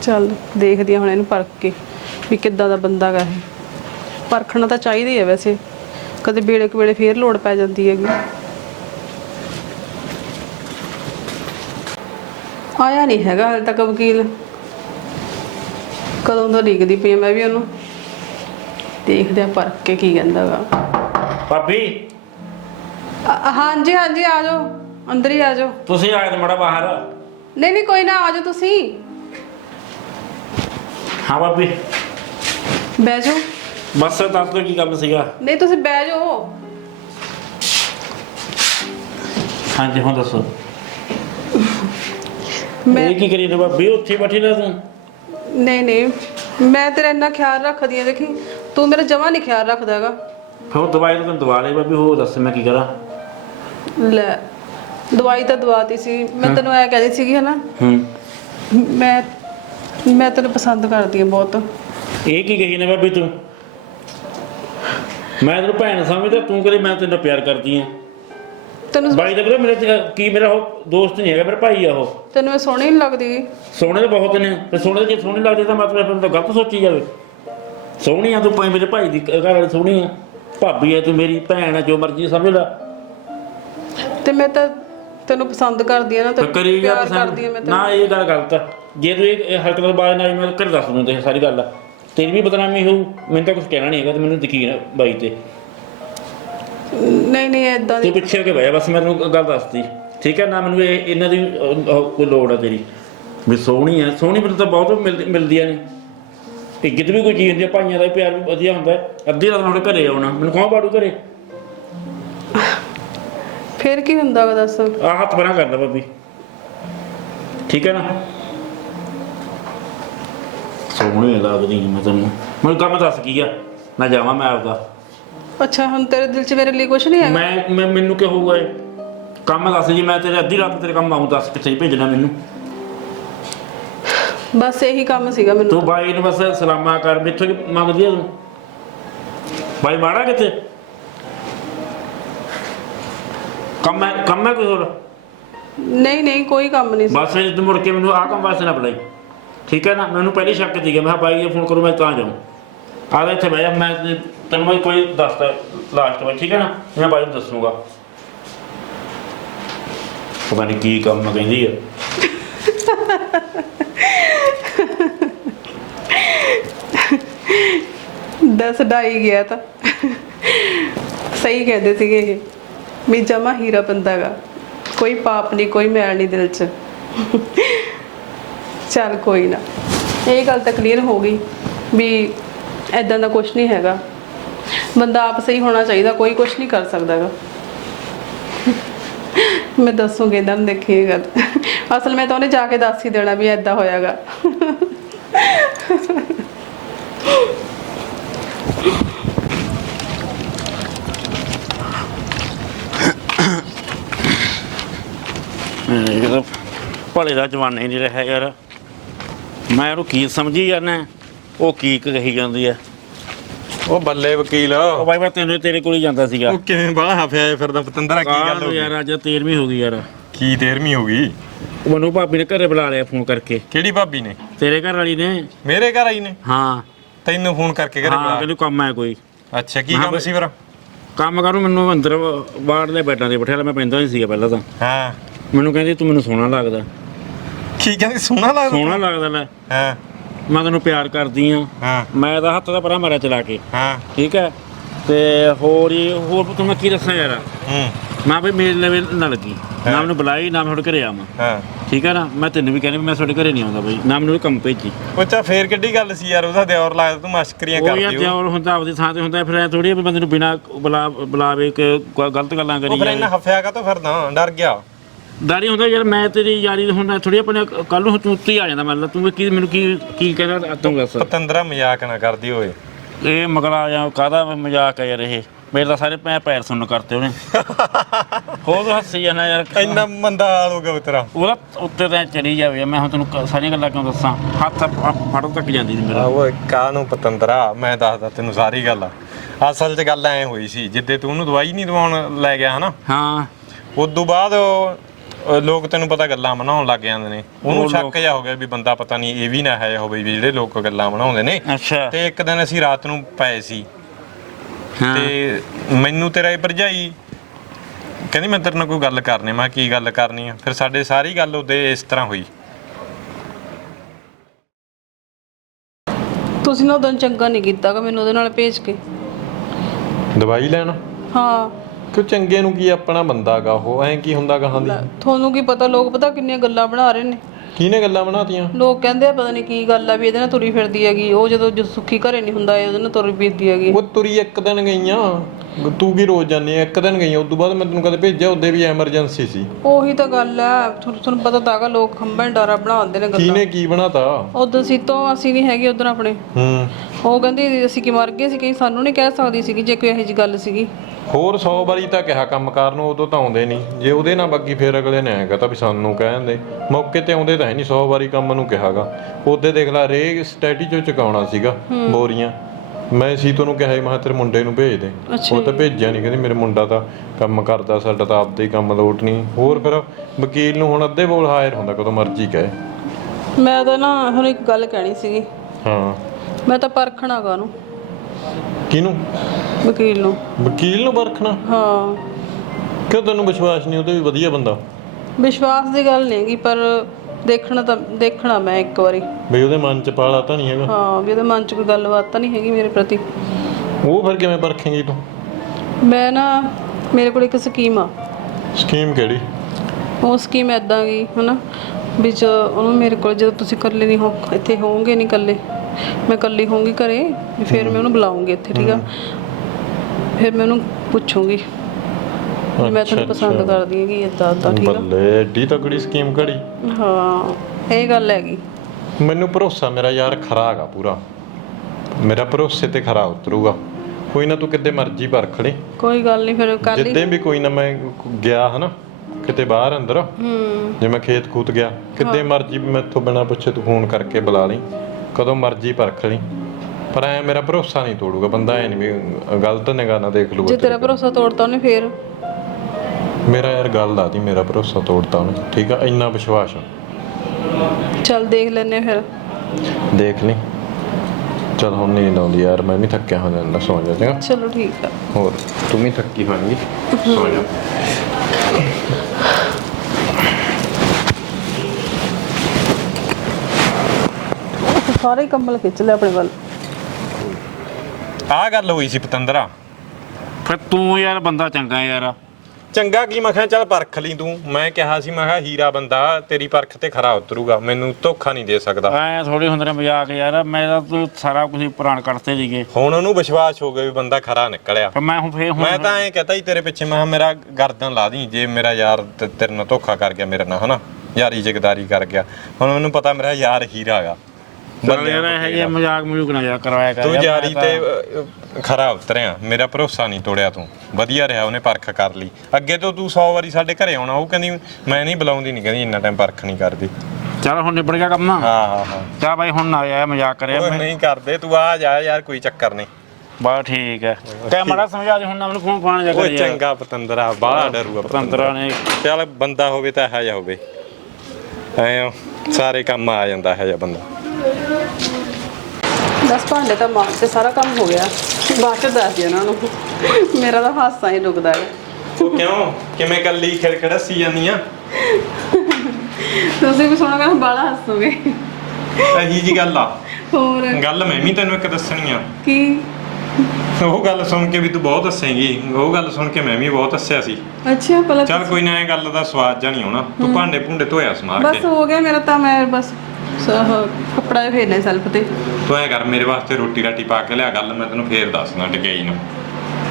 ਚੱਲ ਦੇਖਦੀ ਹਾਂ ਹੁਣ ਇਹਨੂੰ ਪਰਖ ਕੇ ਵੀ ਕਿੱਦਾਂ ਦਾ ਬੰਦਾ ਗਾ ਇਹ। ਪਰਖਣਾ ਤਾਂ ਚਾਹੀਦਾ ਹੀ ਹੈ ਵੈਸੇ। ਕਦੇ ਵੇਲੇ ਕੁ ਵੇਲੇ ਫੇਰ ਲੋੜ ਪੈ ਜਾਂਦੀ ਹੈਗੀ। ਆਇਆ ਨਹੀਂ ਹੈਗਾ ਹਾਲੇ ਤੱਕ ਵਕੀਲ। ਕਦੋਂ ਦਾ ਲਿਖਦੀ ਪਈ ਮੈਂ ਵੀ ਉਹਨੂੰ। ਦੇਖਦੇ ਆ ਪਰਖ ਕੇ ਕੀ ਕਹਿੰਦਾ ਗਾ। ਭਾਬੀ। ਹਾਂਜੀ ਹਾਂਜੀ ਆ ਜਾਓ। ਅੰਦਰ ਹੀ ਆ ਜਾਓ। ਤੁਸੀਂ ਆਏ ਤੇ ਮਾੜਾ ਬਾਹਰ। ਨਹੀਂ ਨਹੀਂ ਕੋਈ ਨਾ ਆ ਜਾਓ ਤੁਸੀਂ। ਹਾਂ ਭਾਬੀ। ਬਹਿ ਜਾਓ। ਬਸ ਦੱਸ ਦੋ ਕੀ ਕੰਮ ਸੀਗਾ। ਨਹੀਂ ਤੁਸੀਂ ਬਹਿ ਜਾਓ। ਹਾਂਜੀ ਹੁਣ ਦੱਸੋ। ਮੈਂ ਇਹ ਕੀ ਕਰੀ ਨਾ ਭਾਬੀ? ਉੱਥੇ ਬੈਠੀ ਰਹਿ ਤੂੰ? ਨਹੀਂ ਨਹੀਂ। ਮੈਂ ਤੇਰਾ ਇੰਨਾ ਖਿਆਲ ਰੱਖਦੀ ਆ ਦੇਖੀ ਤੂੰ ਮੇਰਾ ਜਮਾ ਨਹੀਂ ਖਿਆਲ ਰੱਖਦਾ ਹੈਗਾ। ਫਿਰ ਉਹ ਦਵਾਈ ਤਾਂ ਤੈਨੂੰ ਦਵਾ ਲਈ ਭਾਬੀ ਹੋਰ ਦੱਸ ਮੈਂ ਕੀ ਕਰਾਂ? ਲੈ ਦਵਾਈ ਤਾਂ ਦਵਾਤੀ ਸੀ। ਮੈਂ ਤੈਨੂੰ ਐ ਕਹਿੰਦੀ ਸੀਗੀ ਹਨਾ? ਹੂੰ। ਮੈਂ ਮੈਂ ਤੈਨੂੰ ਪਸੰਦ ਕਰਦੀ ਆ ਬਹੁਤ। ਇਹ ਕੀ ਕਹੀ ਨਾ ਭਾਬੀ ਤੂੰ? ਮੈਂ ਤੈਨੂੰ ਭੈਣ ਸਮਝਦਾ ਤੂੰ ਕਦੇ ਮੈਂ ਤੈਨੂੰ ਪਿਆਰ ਕਰਦੀ ਆ। ਤੈਨੂੰ ਬਾਈ ਦਾ ਪਤਾ ਮੇਰੇ ਕੀ ਮੇਰਾ ਉਹ ਦੋਸਤ ਨਹੀਂ ਹੈਗਾ ਮੇਰਾ ਭਾਈ ਆ ਉਹ। ਤੈਨੂੰ ਮੈਂ ਸੋਹਣੀ ਨਹੀਂ ਲੱਗਦੀ? ਸੋਹਣੇ ਤਾਂ ਬਹੁਤ ਨੇ ਤੇ ਸੋਹਣੇ ਜੇ ਸੋਹਣੇ ਲੱਗਦੇ ਤਾਂ ਮਤਲਬ ਫਿਰ ਤਾਂ ਗਲਤ ਸੋਚੀ ਜਾਵੇ। ਸੋਹਣੀ ਆ ਤੂੰ ਭਾਈ ਮੇਰੇ ਭਾਈ ਦੀ ਘਰ ਵਾਲੀ ਸੋਹਣੀ ਆ। ਭਾਬੀ ਆ ਤੂੰ ਮੇਰੀ ਭੈਣ ਆ ਜੋ ਮਰਜ਼ੀ ਸਮਝ ਲੈ। ਤੇ ਮੈਂ ਤਾਂ ਤੈਨੂੰ ਪਸੰਦ ਕਰਦੀ ਆ ਨਾ ਤਾਂ ਤੇ ਕਰੀ ਗਿਆ ਪਿਆਰ ਕਰਦੀ ਆ ਮੈਂ ਪਸੰਦ ਨਾ ਇਹ ਗੱਲ ਗਲਤ ਆ। ਜੇ ਤੂੰ ਇਹ ਇਹ ਹਰਕਤ ਤੋਂ ਬਾਅਦ ਨਾ ਮੈਂ ਘਰ ਦੱਸ ਦੂੰ ਤੇ ਸਾਰੀ ਗੱਲ। ਤੇਰੀ ਵੀ ਬਦਨਾਮੀ ਹੋਊ ਮੈਨੂੰ ਤਾਂ ਕੁਝ ਕਹਿਣਾ ਨਹੀਂ ਹੈਗਾ ਤੇ ਮੈਨੂੰ ਯਕੀਨ ਆ ਬਾਈ ਤੇ। ਨਹੀਂ ਨਹੀਂ ਐਦਾਂ ਤੂੰ ਪਿੱਛੇ ਹੋ ਕੇ ਬਹਿ ਬਸ ਮੈਨੂੰ ਗੱਲ ਦੱਸਦੀ ਠੀਕ ਹੈ ਨਾ ਮੈਨੂੰ ਇਹ ਇਹਨਾਂ ਦੀ ਅਹ, ਕੋਈ ਲੋੜ ਆ ਤੇਰੀ। ਵੀ ਸੋਹਣੀ ਆ। ਸੋਹਣੀ ਮੈਨੂੰ ਤਾਂ ਬਹੁਤ ਮਿਲਦੀ- ਮਿਲਦੀਆਂ ਨੇ। ਇੱਜ਼ਤ ਵੀ ਕੋਈ ਚੀਜ਼ ਹੁੰਦੀ ਆ ਭਾਈਆਂ ਦਾ ਵੀ ਪਿਆਰ ਵੀ ਵਧੀਆ ਹੁੰਦਾ ਹੈ। ਅੱਧੀ ਰਾਤ ਨੂੰ ਘਰੇ ਆਉਣਾ। ਮੈਨੂੰ ਕੌਣ ਬਾੜੂ ਘਰੇ? ਫੇਰ ਕੀ ਹੁੰਦਾ ਵਾ ਦੱਸ? ਆ ਹੱਥ ਬਣਾ ਕਰਦਾ ਭਾਬੀ। ਠੀਕ ਹੈ ਨਾ? ਸੋਹਣੀ ਲੱਗਦੀ ਮੈਂ ਤੈਨੂੰ ਮੈਨੂੰ ਕੰਮ ਦੱਸ ਕੀ ਆ? ਮੈਂ ਜਾਵਾਂ ਮੈਂ ਆਪਦਾ। ਅੱਛਾ ਹੁਣ ਤੇਰੇ ਦਿਲ 'ਚ ਮੇਰੇ ਲਈ ਕੁਝ ਨਹੀਂ ਹੈਗਾ? ਮੈਂ ਮੈਂ ਮੈਨੂੰ ਕੀ ਹੋਊਗਾ ਇਹ? ਕੰਮ ਦੱਸ ਜੀ ਮੈਂ ਤੇਰੇ ਅੱਧੀ ਰਾਤ ਤੇਰੇ ਕੰਮ ਆਉਂ ਦੱਸ ਕਿੱਥੇ ਭੇਜਣਾ ਮੈਨੂੰ? ਬਸ ਇਹੀ ਕੰਮ ਸੀਗਾ ਮੈਨੂੰ ਤੂੰ ਬਾਈ ਨੂੰ ਬਸ ਸਲਾਮਾ ਕਰ ਮਿੱਥੋਂ ਕੀ ਮੰਗਦੀ ਆ ਤੂੰ? ਬਾਈ ਮਾੜਾ ਕਿਤੇ ਕੰਮ ਹੈ ਕੰਮ ਹੈ ਕੋਈ ਹੋਰ? ਨਹੀਂ ਨਹੀਂ ਕੋਈ ਕੰਮ ਨਹੀਂ ਸੀ। ਬਸ ਇਹ ਤੂੰ ਮੁੜ ਕੇ ਮੈਨੂੰ ਆਹ ਕੰਮ ਵਾਸਤੇ ਨਾ ਬੁਲਾਈ। ਠੀਕ ਹੈ ਨਾ? ਮੈਨੂੰ ਪਹਿਲੀ ਸ਼ੱਕ ਸੀਗਾ ਮੈਂ ਕਿਹਾ ਬਾਈ ਇਹ ਫੋਨ ਕਰੂ ਮੈਂ ਤਾਂ ਜਾਊਂ। ਆ ਇੱਥੇ ਬਹਿ ਜਾ, ਮੈਂ ਤੇ- ਤੈਨੂੰ ਮੈਂ ਕੋਈ ਦੱਸਦਾ ਲਾਸਟ ਵਿੱਚ ਠੀਕ ਹੈ ਨਾ? ਮੈਂ ਬਾਈ ਨੂੰ ਦੱਸੂਗਾ। ਪਤਾ ਨਹੀਂ ਕੀ ਕੰਮ ਕਹਿੰਦੀ ਆ। ਦਸ, ਡਾਈ ਗਿਆ ਤਾਂ। ਸਹੀ ਕਹਿੰਦੇ ਸੀਗੇ ਇਹ, ਵੀ ਜਮਾ ਹੀਰਾ ਬੰਦਾ ਗਾ। ਕੋਈ ਪਾਪ ਨਹੀਂ ਕੋਈ ਮੈਲ ਨਹੀਂ ਦਿਲ 'ਚ। ਚੱਲ ਕੋਈ ਨਾ। ਇਹ ਗੱਲ ਤਾਂ ਕਲੀਅਰ ਹੋ ਗਈ, ਵੀ ਐਦਾਂ ਦਾ ਕੁਝ ਨਹੀਂ ਹੈਗਾ। ਬੰਦਾ ਆਪ ਸਹੀ ਹੋਣਾ ਚਾਹੀਦਾ, ਕੋਈ ਕੁਝ ਨਹੀਂ ਕਰ ਸਕਦਾਗਾ ਮੈਂ ਦੱਸੂਗੀ ਇਹਨਾਂ ਨੂੰ ਦੇਖੀ ਅਸਲ ਮੈਂ ਤਾਂ ਉਹਨੇ ਜਾ ਕੇ ਦੱਸ ਹੀ ਦੇਣਾ ਵੀ ਐਦਾਂ ਹੋਇਆਗਾ ਭਲੇ ਦਾ ਜਵਾਨਾ ਹੀ ਨਹੀਂ ਰਿਹਾ ਯਾਰ। ਮੈਂ ਉਹਨੂੰ ਕੀ ਸਮਝੀ ਜਾਂਦਾ? ਉਹ ਕੀ ਕਹੀ ਜਾਂਦੀ ਆ? ਉਹ ਬੱਲੇ ਵਕੀਲ। ਉਹ ਬਾਈ ਮੈਂ ਤੈਨੂੰ ਤੇਰੇ ਕੋਲ ਹੀ ਜਾਂਦਾ ਸੀਗਾ। ਉਹ ਕਿਵੇਂ ਬਾਹਲਾ ਹਫਿਆ ਫਿਰਦਾ ਪਤੰਦਰਾ ਕੀ ਗੱਲ ਹੋ ਗਈ? ਯਾਰ ਅੱਜ 13ਵੀਂ ਹੋ ਗਈ ਯਾਰ। ਕੀ 13ਵੀਂ ਹੋ ਗਈ? ਮੈਨੂੰ ਭਾਬੀ ਨੇ ਘਰੇ ਬੁਲਾ ਲਿਆ ਫੋਨ ਕਰਕੇ। ਕਿਹੜੀ ਭਾਬੀ ਨੇ? ਤੇਰੇ ਘਰ ਵਾਲੀ ਨੇ? ਮੇਰੇ ਘਰ ਆਈ ਨੇ? ਹਾਂ। ਤੈਨੂੰ ਫੋਨ ਕਰਕੇ ਘਰੇ ਹਾਂ ਬੁਲਾ ਕਹਿੰਦੀ ਕੰਮ ਹੈ ਕੋਈ। ਅੱਛਾ ਕੀ ਕੰਮ। ਸੀ ਫਿਰ? ਕੰਮ ਕਰੂ ਮੈਨੂੰ ਅੰਦਰ ਬਾੜ ਦੇ ਬੈਠਾਂ ਦੇ ਬਿਠਾ ਲਿਆ ਮੈਂ ਪੈਂਦਾ ਨਹੀਂ ਸੀਗਾ ਪਹਿਲਾਂ ਤਾਂ। ਹਾਂ। ਮੈਨੂੰ ਕਹਿੰਦੀ ਤੂੰ ਮੈਨੂੰ ਸੋਹਣਾ ਲੱਗਦਾ। ਕੀ ਕਹਿੰਦੀ ਸੋਹਣਾ ਲੱਗਦਾ? ਸੋਹਣਾ ਲੱਗਦਾ ਲੈ। ਹਾਂ। ਮੈਂ ਤੈਨੂੰ ਪਿਆਰ ਕਰਦੀ ਆ। ਹਾਂ। ਮੈਂ ਤਾਂ ਹੱਥ ਦਾ ਪਰਾਂ ਮਾਰਿਆ ਚਲਾ ਕੇ। ਹਾਂ। ਠੀਕ ਹੈ? ਤੇ ਹੋਰ ਹੀ ਹੋਰ ਤੁਹਾਨੂੰ ਮੈਂ ਕੀ ਦੱਸਾਂ ਯਾਰ? ਹੂੰ। ਮੈਂ ਵੀ ਮੇਰੇ ਲੈਵਲ ਨਾ ਲੱਗੀ। ਨਾ ਮੈਨੂੰ ਬੁਲਾਈ ਨਾ ਮੈਂ ਤੁਹਾਡੇ ਘਰੇ ਆਵਾਂ। ਹਾਂ। ਠੀਕ ਹੈ ਨਾ? ਮੈਂ ਤੈਨੂੰ ਵੀ ਕਹਿੰਦਾ ਮੈਂ ਤੁਹਾਡੇ ਘਰੇ ਨਹੀਂ ਆਉਂਦਾ ਬਈ। ਨਾ ਮੈਨੂੰ ਕੰਮ ਭੇਜੀ। ਉੱਚਾ ਫੇਰ ਕਿੱਡੀ ਗੱਲ ਸੀ ਯਾਰ ਉਹਦਾ ਦਿਓਰ ਲੱਗਦਾ ਤੂੰ ਮਸ਼ਕਰੀਆਂ ਉਹ ਯਾਰ ਕਰਦੀ ਜੇ ਹੋ ਉਹ ਹੁੰਦਾ ਆਪਦੀ ਥਾਂ ਤੇ ਹੁੰਦਾ ਫਿਰ ਥੋੜੀ ਵੀ ਬੰਦੇ ਨੂੰ ਬਿਨਾ ਬੁਲਾ ਬੁਲਾਵੇ ਕਿ ਗਲਤ ਗੱਲਾਂ ਉਹ ਕਰੀ ਫਿਰ ਜਾਏ ਇੰਨਾ ਹਫਿਆ ਕਾ ਫਿਰਦਾ ਡਰ ਗਿਆ। ਹੀ ਹੁੰਦਾ ਯਾਰ ਮੈਂ ਤੇਰੀ ਯਾਰੀ ਹੁੰਦਾ ਥੋੜੀ ਆਪਣੇ ਕੱਲ ਨੂੰ ਤੂੰ ਉੱਤੇ ਹੀ ਆ ਜਾਂਦਾ ਮੰਨ ਲਾ ਤੂੰ ਕੀ ਮੈਨੂੰ ਕੀ ਕੀ ਕਹਿਣਾ ਤੂੰ ਦੱਸ। ਪਤੰਦਰਾ ਮਜ਼ਾਕ ਨਾ ਕਰਦੀ ਓਏ। ਇਹ ਮਗਲਾ ਜਾਂ ਕਾਹਦਾ ਮਜ਼ਾਕ ਹੈ ਯਾਰ ਇਹ? ਮੇਰੇ ਤਾਂ ਸਾਰੇ ਪੈ ਪੈਰ ਸੁਣਨ ਕਰਤੇ ਉਹਨੇ। ਹੋਰ ਹੱਸੀ ਜਾਣਾ ਯਾਰ। ਇੰਨਾ ਮੰਦਾ ਹਾਲ ਹੋ ਗਿਆ ਤੇਰਾ। ਉਹਦਾ ਉੱਤੇ ਤਾਂ ਚੜੀ ਜਾਵੇ ਮੈਂ ਹੁਣ ਤੈਨੂੰ ਕ- ਸਾਰੀਆਂ ਗੱਲਾਂ ਕਿਉਂ ਦੱਸਾਂ? ਹੱਥ ਫੜ ਤੱਕ ਜਾਂਦੀ ਸੀ ਮੇਰਾ। ਓਏ ਕਾਹਨੂੰ ਪਤੰਦਰਾ? ਮੈਂ ਦੱਸਦਾ ਤੈਨੂੰ ਸਾਰੀ ਗੱਲ ਅਸਲ 'ਚ ਗੱਲ ਐ ਹੋਈ ਸੀ ਜਿੱਦੇ ਤੂੰ ਉਹਨੂੰ ਦਵਾਈ ਨਹੀਂ ਦਵਾਉਣ ਲੈ ਗਿਆ ਹਨਾ? ਹਾਂ। ਉਸ ਤੋਂ ਬਾਅਦ ਅਹ ਲੋਕ ਤੈਨੂੰ ਪਤਾ ਗੱਲਾਂ ਬਣਾਉਣ ਲੱਗ ਜਾਂਦੇ ਨੇ। ਉਹਨੂੰ ਉਹ ਸ਼ੱਕ ਜਿਹਾ ਹੋ ਗਿਆ ਵੀ ਬੰਦਾ ਪਤਾ ਨਹੀਂ ਇਹ ਵੀ ਨਾ ਹੈ ਹੋਵੇ ਵੀ ਜਿਹੜੇ ਲੋਕ ਗੱਲਾਂ ਬਣਾਉਂਦੇ ਨੇ। ਅੱਛਾ। ਤੇ ਇੱਕ ਦਿਨ ਅਸੀਂ ਰਾਤ ਨੂੰ ਪਏ ਸੀ। ਹਾਂ। ਤੇ ਮੈਨੂੰ ਤੇਰਾ ਇਹ ਭਰਜਾਈ ਕਹਿੰਦੀ ਮੈਂ ਤੇਰੇ ਨਾਲ ਕੋਈ ਗੱਲ ਕਰਨੀ ਮੈਂ ਕਿਹਾ, ਕੀ ਗੱਲ ਕਰਨੀ ਆ? ਫਿਰ ਸਾਡੇ ਸਾਰੀ ਗੱਲ ਉਹਦੇ ਇਸ ਤਰ੍ਹਾਂ ਹੋਈ। ਤੁਸੀਂ ਨਾ ਉਦੋਂ ਚੰਗਾ ਨਹੀਂ ਕੀਤਾ ਕਿ ਮੈਨੂੰ ਉਹਦੇ ਨਾਲ ਭੇਜ ਕੇ। ਦਵਾਈ ਲੈਣ? ਹਾਂ। ਕਿਉਂ ਚੰਗੇ ਨੂੰ ਕੀ ਆਪਣਾ ਬੰਦਾਗਾ ਉਹ? ਐਂ ਕੀ ਹੁੰਦਾ ਕਹਾਂ ਦੀ? ਤੁਹਾਨੂੰ ਕੀ ਪਤਾ ਲੋਕ ਪਤਾ ਕਿੰਨੀਆਂ ਗੱਲਾਂ ਬਣਾ ਰਹੇ ਨੇ। ਕਿਹਨੇ ਗੱਲਾਂ ਬਣਾਤੀਆਂ? ਲੋਕ ਕਹਿੰਦੇ ਆ ਪਤਾ ਨਹੀਂ ਕੀ ਗੱਲ ਆ ਵੀ ਇਹਦੇ ਨਾਲ ਤੁਰੀ ਫਿਰਦੀ ਹੈਗੀ। ਉਹ ਜਦੋਂ ਜਦੋਂ ਸੁੱਖੀ ਘਰੇ ਨਹੀਂ ਹੁੰਦਾ ਇਹ ਉਹਦੇ ਨਾਲ ਤੁਰੀ ਫਿਰਦੀ ਹੈਗੀ। ਉਹ ਤੁਰੀ ਇੱਕ ਦਿਨ ਗਈਆਂ। ਤੂੰ ਕੀ ਰੋਜ਼ ਜਾਂਦੀ ਆ ਇੱਕ ਦਿਨ ਗਈਆਂ ਉਸ ਤੋਂ ਬਾਅਦ ਮੈਂ ਤੈਨੂੰ ਕਦੇ ਭੇਜਿਆ ਉਹਦੇ ਵੀ ਐਮਰਜੈਂਸੀ ਸੀ। ਉਹੀ ਤਾਂ ਗੱਲ ਆ ਤੁਹਾਨੂੰ ਤੁਹਾਨੂੰ ਪਤਾ ਤਾਂ ਹੈਗਾ ਲੋਕ ਖੰਭਾਂ ਡਾਰਾ ਬਣਾਉਂਦੇ ਨੇ ਗੱਲਾਂ। ਕਿਹਨੇ ਕੀ ਬਣਾਤਾ? ਉਦੋਂ ਸੀ ਤੋਂ ਅਸੀਂ ਨਹੀਂ ਹੈਗੇ ਉਧਰ ਆਪਣੇ। ਹੂੰ। ਉਹ ਕਹਿੰਦੀ ਅਸੀਂ ਕਿ ਮਰ ਗਏ ਸੀ ਕਿ ਸਾਨੂੰ ਨਹੀਂ ਕਹਿ ਸਕਦੀ ਸੀਗੀ ਜੇ ਕੋਈ ਇਹੋ ਜਿਹੀ ਗੱਲ ਸੀਗੀ। ਹੋਰ 100 ਵਾਰੀ ਤਾਂ ਕਿਹਾ ਕੰਮਕਾਰ ਨੂੰ ਉਦੋਂ ਤਾਂ ਆਉਂਦੇ ਨਹੀਂ। ਜੇ ਉਹਦੇ ਨਾਲ ਬੱਗੀ ਫੇਰ ਅਗਲੇ ਨੇ ਆਏਗਾ ਤਾਂ ਵੀ ਸਾਨੂੰ ਕਹਿੰਦੇ ਮੌਕੇ ਤੇ ਆਉਂਦੇ ਤਾਂ ਹੈ ਨਹੀਂ 100 ਵਾਰੀ ਕੰਮ ਨੂੰ ਕਿਹਾਗਾ। ਉਹਦੇ ਦੇਖ ਲੈ ਰੇ ਸਟੈਟੀ ਚੋਂ ਚੁਕਾਉਣਾ ਸੀਗਾ ਬੋਰੀਆਂ। ਮੈਂ ਸੀ ਤੁਹਾਨੂੰ ਕਿਹਾ ਸੀ ਮੈਂ ਕਿਹਾ ਤੇਰੇ ਮੁੰਡੇ ਨੂੰ ਭੇਜ ਦੇ। ਅੱਛਾ ਉਹ ਤਾਂ ਭੇਜਿਆ ਨਹੀਂ ਕਹਿੰਦੀ ਮੇਰੇ ਮੁੰਡਾ ਤਾਂ ਕੰਮ ਕਰਦਾ ਸਾਡਾ ਤਾਂ ਆਪਦਾ ਹੀ ਕੰਮ ਲੋਟ ਨਹੀਂ ਹੋਰ ਫਿਰ ਵਕੀਲ ਨੂੰ ਹੁਣ ਅੱਧੇ ਬੋਲ ਹਾਇਰ ਹੁੰਦਾ ਕਦੋਂ ਮਰਜ਼ੀ ਕਹੇ। ਮੈਂ ਤਾਂ ਨਾ ਹੁਣ ਇੱਕ ਗੱਲ ਕਹਿਣੀ ਸੀਗੀ। ਹਾਂ। ਮੈਂ ਤਾਂ ਪਰਖਣਾ ਗਾ ਨੂੰ ਕਿਹਨੂੰ? ਵਕੀਲ ਨੂੰ। ਵਕੀਲ ਨੂੰ ਪਰਖਣਾ? ਹਾਂ। ਕਿਉਂ ਤੈਨੂੰ ਵਿਸ਼ਵਾਸ ਨਹੀਂ ਉਹਦੇ ਵੀ ਵਧੀਆ ਬੰਦਾ। ਵਿਸ਼ਵਾਸ ਦੀ ਗੱਲ ਨਹੀਂ ਹੈਗੀ ਪਰ ਦੇਖਣਾ ਤਾਂ ਦੇਖਣਾ ਮੈਂ ਇੱਕ ਵਾਰੀ। ਬਈ ਉਹਦੇ ਮਨ ਚ ਪਾਲਾ ਤਾਂ ਨਹੀਂ ਹੈਗਾ। ਹਾਂ ਵੀ ਉਹਦੇ ਮਨ 'ਚ ਕੋਈ ਗੱਲਬਾਤ ਤਾਂ ਨਹੀਂ ਹੈਗੀ ਮੇਰੇ ਪ੍ਰਤੀ। ਉਹ ਫਿਰ ਕਿਵੇਂ ਪਰਖੇਂਗੀ ਤੂੰ? ਮੈਂ ਨਾ ਮੇਰੇ ਕੋਲ ਇੱਕ ਸਕੀਮ ਆ। ਸਕੀਮ ਕਿਹੜੀ? ਉਹ ਸਕੀਮ ਐਦਾਂ ਗਈ ਹਨਾ ਵੀ ਜੋ ਉਹਨੂੰ ਮੇਰੇ ਕੋਲ ਜਦੋਂ ਤੁਸੀਂ ਇਕੱਲੇ ਨਹੀਂ ਹੋ ਇੱਥੇ ਹੋਵੋਗੇ ਨਹੀਂ ਇਕੱਲੇ। ਮੈਂ ਇਕੱਲੀ ਹੋਊਂਗੀ ਘਰੇ ਵੀ ਫਿਰ ਮੈਂ ਉਹਨੂੰ ਬੁਲਾਉਂਗੀ ਇੱਥੇ ਠੀਕ ਆ। ਫਿਰ ਮੈਂ ਉਹਨੂੰ ਪੁੱਛੂੰਗੀ। ਵੀ ਮੈਂ ਤੁਹਾਨੂੰ ਪਸੰਦ ਕਰਦੀ ਹਾਂ ਕਿ ਇਦਾਂ ਇਦਾਂ ਠੀਕ ਆ। ਬੱਲੇ ਏਡੀ ਤਕੜੀ ਸਕੀਮ ਘੜੀ? ਹਾਂ ਇਹ ਗੱਲ ਹੈਗੀ। ਮੈਨੂੰ ਭਰੋਸਾ ਮੇਰਾ ਯਾਰ ਖਰਾ ਹੈਗਾ ਪੂਰਾ। ਮੇਰਾ ਭਰੋਸੇ ਤੇ ਖਰਾ ਉਤਰੂਗਾ। ਕੋਈ ਨਾ ਤੂੰ ਕਿਤੇ ਮਰਜ਼ੀ ਪਰਖ ਲਈ ਕੋਈ ਗੱਲ ਨਹੀਂ ਫਿਰ ਕੱਲ ਹੀ ਜਿੱਦੇ ਵੀ ਕੋਈ ਨਾ ਮੈਂ ਗਿਆ ਹਨਾ ਕਿਤੇ ਬਾਹਰ ਅੰਦਰ। ਹੂੰ। ਜੇ ਮੈਂ ਖੇਤ ਖੂਤ ਗਿਆ ਕਿਤੇ ਮਰਜ਼ੀ ਮੈਥੋਂ ਬਿਨਾ ਪੁੱਛੇ ਤੂੰ ਫੋਨ ਕਰਕੇ ਬੁਲਾ ਲਈ। ਕਦੋਂ ਮਰਜ਼ੀ ਪਰਖ ਲਈ। ਪਰ ਐ ਮੇਰਾ ਭਰੋਸਾ ਨਹੀਂ ਤੋੜੂਗਾ ਬੰਦਾ ਐ ਨਹੀਂ ਵੀ ਗਲਤ ਨਿਗਾਹ ਨਾਲ ਦੇਖ ਲੂਗਾ ਜੇ ਤੇਰਾ ਭਰੋਸਾ ਤੋੜਤਾ ਉਹਨੇ ਫਿਰ। ਮੇਰਾ ਯਾਰ ਗੱਲ ਦਾਦੀ ਮੇਰਾ ਭਰੋਸਾ ਤੋੜਤਾ ਉਹਨੇ ਠੀਕ ਆ? ਇੰਨਾ ਵਿਸ਼ਵਾਸ ਆ। ਚੱਲ ਦੇਖ ਲੈਨੇ ਫਿਰ। ਦੇਖ ਲਈ। ਚਲ ਹੁਣ ਨੀਂਦ ਆਉਂਦੀ ਯਾਰ ਮੈਂ ਵੀ ਥੱਕਿਆ ਹਾਂ ਜਾਂਦਾ ਸੌਂ ਜਾ ਚੰਗਾ। ਚਲੋ ਠੀਕ ਆ। ਹੋਰ ਤੂੰ ਵੀ ਥੱਕੀ ਹੋਏਂਗੀ? ਸੌਂ ਜਾ। ਸਾਰੇ ਕੰਬਲ ਖਿੱਚ ਲੈ ਆਪਣੇ ਵੱਲ। ਆ ਗੱਲ ਹੋਈ ਸੀ ਪਤੰਦਰਾ। ਫਿਰ ਤੂੰ ਯਾਰ ਬੰਦਾ ਚੰਗਾ ਯਾਰ ਚੰਗਾ ਕੀ? ਮੈਂ ਕਿਹਾ ਚੱਲ ਪਰਖ ਲਈ ਤੂੰ। ਮੈਂ ਕਿਹਾ ਸੀ ਮੈਂ ਕਿਹਾ ਹੀਰਾ ਬੰਦਾ ਤੇਰੀ ਪਰਖ ਤੇ ਖਰਾ ਉਤਰੂਗਾ। ਮੈਨੂੰ ਧੋਖਾ ਨਹੀਂ ਦੇ ਸਕਦਾ। ਐ ਥੋੜੀ ਹੁੰਦੇ ਨੇ ਮਜ਼ਾਕ ਯਾਰ। ਮੈਂ ਤਾਂ ਤੂੰ ਸਾਰਾ ਕੁਝ ਪੁਰਾਣ ਕੱਢਤੇ ਸੀਗੇ। ਹੁਣ ਉਹਨੂੰ ਵਿਸ਼ਵਾਸ ਹੋ ਗਿਆ ਵੀ ਬੰਦਾ ਖਰਾ ਨਿਕਲਿਆ। ਫਿਰ ਮੈਂ ਹੁਣ ਫੇਰ ਹੁਣ ਮੈਂ ਤਾਂ ਐਂ ਕਹਤਾ ਹੀ ਤੇਰੇ ਪਿੱਛੇ ਮੈਂ ਕਿਹਾ ਮੇਰਾ ਗਰਦਨ ਲਾ ਦੀ ਜੇ ਮੇਰਾ ਯਾਰ ਤੇ- ਤੇਰੇ ਨਾਲ ਧੋਖਾ ਕਰ ਗਿਆ ਮੇਰੇ ਨਾਲ ਹਨਾ? ਯਾਰੀ ਜਗਦਾਰੀ ਕਰ ਗਿਆ। ਹੁਣ ਮੈਨੂੰ ਪਤਾ ਮੇਰਾ ਯਾਰ ਹੀਰਾ ਹੈਗਾ। ਚੱਲ ਯਾਰ ਇਹ ਜਿਹੇ ਮਜ਼ਾਕ ਮਜ਼ੂਕ ਨਾ ਯਾਰ ਕਰਵਾਇਆ ਕਰ ਤੂੰ ਯਾਰ, ਮੈਂ ਤੇ ਅ, ਖਰਾ ਉਤਰਿਆ। ਮੇਰਾ ਭਰੋਸਾ ਨਹੀਂ ਤੋੜਿਆ ਤੂੰ। ਵਧੀਆ ਰਿਹਾ ਉਹਨੇ ਪਰਖ ਕਰ ਲਈ। ਅੱਗੇ ਤੋਂ ਤੂੰ 100 ਵਾਰੀ ਸਾਡੇ ਘਰੇ ਆਉਣਾ ਉਹ ਕਹਿੰਦੀ ਮੈਂ ਨਹੀਂ ਬੁਲਾਉਂਦੀ ਨਹੀਂ ਕਹਿੰਦੀ ਇੰਨਾ ਟਾਈਮ ਪਰਖ ਨਹੀਂ ਕਰਦੀ। ਤਾਂ- ਚੱਲ ਹੁਣ ਨਿਬੜ ਗਿਆ ਕੰਮ ਹਾਂ ਹਾਂ ਹਾਂ। ਚਾ ਬਾਈ ਹੁਣ ਨਾ ਆਇਆ ਮਜ਼ਾਕ ਕਰਿਆ ਉਹ ਮੈਂ। ਨਹੀਂ ਕਰਦੇ ਤੂੰ ਆ ਜਾ ਯਾਰ ਕੋਈ ਚੱਕਰ ਨਹੀਂ। ਬਾ ਠੀਕ ਹੈ ਕਹਿ ਮਾੜਾ ਸਮਝਾ ਦੇ ਹੁਣ ਨਾ ਮੈਨੂੰ ਫੋਨ ਫਾਨ ਜਾ ਓਏ ਕਰ ਯਾਰ। ਚੰਗਾ ਪਤੰਦਰਾ ਬਾਹਲਾ ਡਰੂਗਾ ਤੰਤਰਾ ਨੇ। ਚੱਲ ਬੰਦਾ ਹੋਵੇ ਤਾਂ ਇਹੋ ਜਿਹਾ ਹੋਵੇ। ਐ ਸਾਰੇ ਕੰਮ ਆ ਜਾਂਦਾ ਇਹੋ ਜਿਹਾ ਬੰਦਾ। ਦਸ ਭਾਂਡੇ ਤਾਂ ਮਾਰ ਤੇ ਸਾਰਾ ਕੰਮ ਹੋ ਗਿਆ। ਬਾਅਦ ਚ ਦੱਸ ਦਿਓ ਉਹਨਾਂ ਨੂੰ। ਮੇਰਾ ਤਾਂ ਹਾਸਾ ਹੀ ਰੁਕਦਾ ਹੈ। ਉਹ ਕਿਉਂ? ਕਿਵੇਂ ਕੱਲੀ ਖੜਖੜਸੀ ਜਾਂਦੀ ਆ? ਤੁਸੀਂ ਵੀ ਸੁਣੋਗੇ ਨਾ ਬਾਲਾ ਹੱਸੋਗੇ। ਇਹੀ ਜੀ ਗੱਲ ਆ। ਹੋਰ। ਗੱਲ ਮੈਂ ਵੀ ਤੈਨੂੰ ਇੱਕ ਦੱਸਣੀ ਆ। ਕੀ? ਉਹ ਗੱਲ ਸੁਣ ਕੇ ਵੀ ਤੂੰ ਬਹੁਤ ਹੱਸੇਂਗੀ। ਉਹ ਗੱਲ ਸੁਣ ਕੇ ਮੈਂ ਵੀ ਬਹੁਤ ਹੱਸਿਆ ਸੀ। ਅੱਛਾ ਪਹਿਲਾਂ ਚੱਲ ਕੋਈ ਨਾ ਇਹ ਗੱਲ ਦਾ ਸਵਾਦ ਜਾਂ ਨਹੀਂ ਆਉਣਾ। ਤੂੰ ਭਾਂਡੇ ਭੁੰਡੇ ਧੋਇਆ ਸਮਾਰ ਬਸ ਕੇ ਹੋ ਗਿਆ ਮੇਰਾ ਤਾਂ ਮੈਂ ਬਸ ਸ- ਆਹ ਕੱਪੜਾ ਫੇਰਨਾ ਸੈਲਫ ਤੇ। ਤੂੰ ਐ ਕਰ ਮੇਰੇ ਵਾਸਤੇ ਰੋਟੀ ਰਾਟੀ ਪਾ ਕੇ ਲਿਆ ਗੱਲ ਮੈਂ ਤੈਨੂੰ ਫੇਰ ਦੱਸਣਾ ਟਿਕਾਈ ਨੂੰ।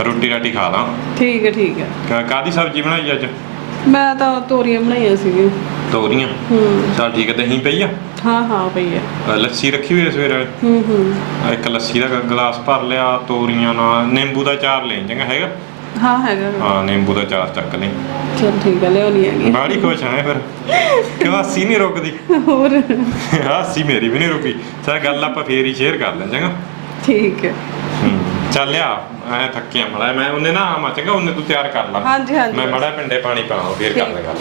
ਰੋਟੀ ਰਾਟੀ ਖਾ ਲਾਂ। ਠੀਕ ਹੈ ਠੀਕ ਹੈ। ਕਾ- ਕਾਹਦੀ ਸਬਜ਼ੀ ਬਣਾਈ ਅੱਜ? ਮੈਂ ਤਾਂ ਤੋਰੀਆਂ ਬਣਾਈਆਂ ਸੀਗੀਆਂ। ਤੋਰੀਆਂ? ਹੂੰ। ਚੱਲ ਠੀਕ ਹੈ ਦਹੀਂ ਪਈ ਆ? ਹਾਂ ਹਾਂ ਪਈ ਹੈ ਅ, ਲੱਸੀ ਰੱਖੀ ਹੋਈ ਹੈ ਸਵੇਰੇ ਵਾਲੀ? ਹੂੰ ਹੂੰ। ਇੱਕ ਲੱਸੀ ਦਾ ਗ- ਗਲਾਸ ਭਰ ਲਿਆ ਤੋਰੀਆਂ ਨਾਲ ਨਿੰਬੂ ਦਾ ਚਾਰ ਲੈ ਚੰਗਾ ਹੈਗਾ? ਹਾਂ ਹੈਗਾ। ਹਾਂ ਨਿੰਬੂ ਦਾ ਚਾਰ ਚੱਕ ਲਈ। ਚਲ ਠੀਕ ਹੈ ਲਿਆਉਣੀ ਹੈਗੀ। ਬਾੜੀ ਖੁਸ਼ ਆ ਫਿਰ। ਕਿਉਂ ਹਾਸੀ ਨਹੀਂ ਰੁਕਦੀ? ਹੋਰ? ਹਾਸੀ ਮੇਰੀ ਵੀ ਨਹੀਂ ਰੁਕੀ। ਚੱਲ ਗੱਲ ਆਪਾਂ ਫੇਰ ਹੀ ਸ਼ੇਅਰ ਕਰ ਲਾਂ ਚੰਗਾ। ਠੀਕ ਹੈ। ਹੂੰ। ਚੱਲ ਆ ਐ ਥੱਕਿਆ ਮੜਾ ਮੈਂ ਉਹਨੇ ਨਾ ਆਵਾਂ ਚੰਗਾ ਉਹਨੇ ਤੂੰ ਤਿਆਰ ਕਰ ਲਾ। ਹਾਂਜੀ, ਹਾਂਜੀ। ਮੈਂ ਮੜਾ ਪਿੰਡੇ ਪਾਣੀ ਪਾਵਾਂ ਫੇਰ ਕਰ ਲੈ ਗੱਲ।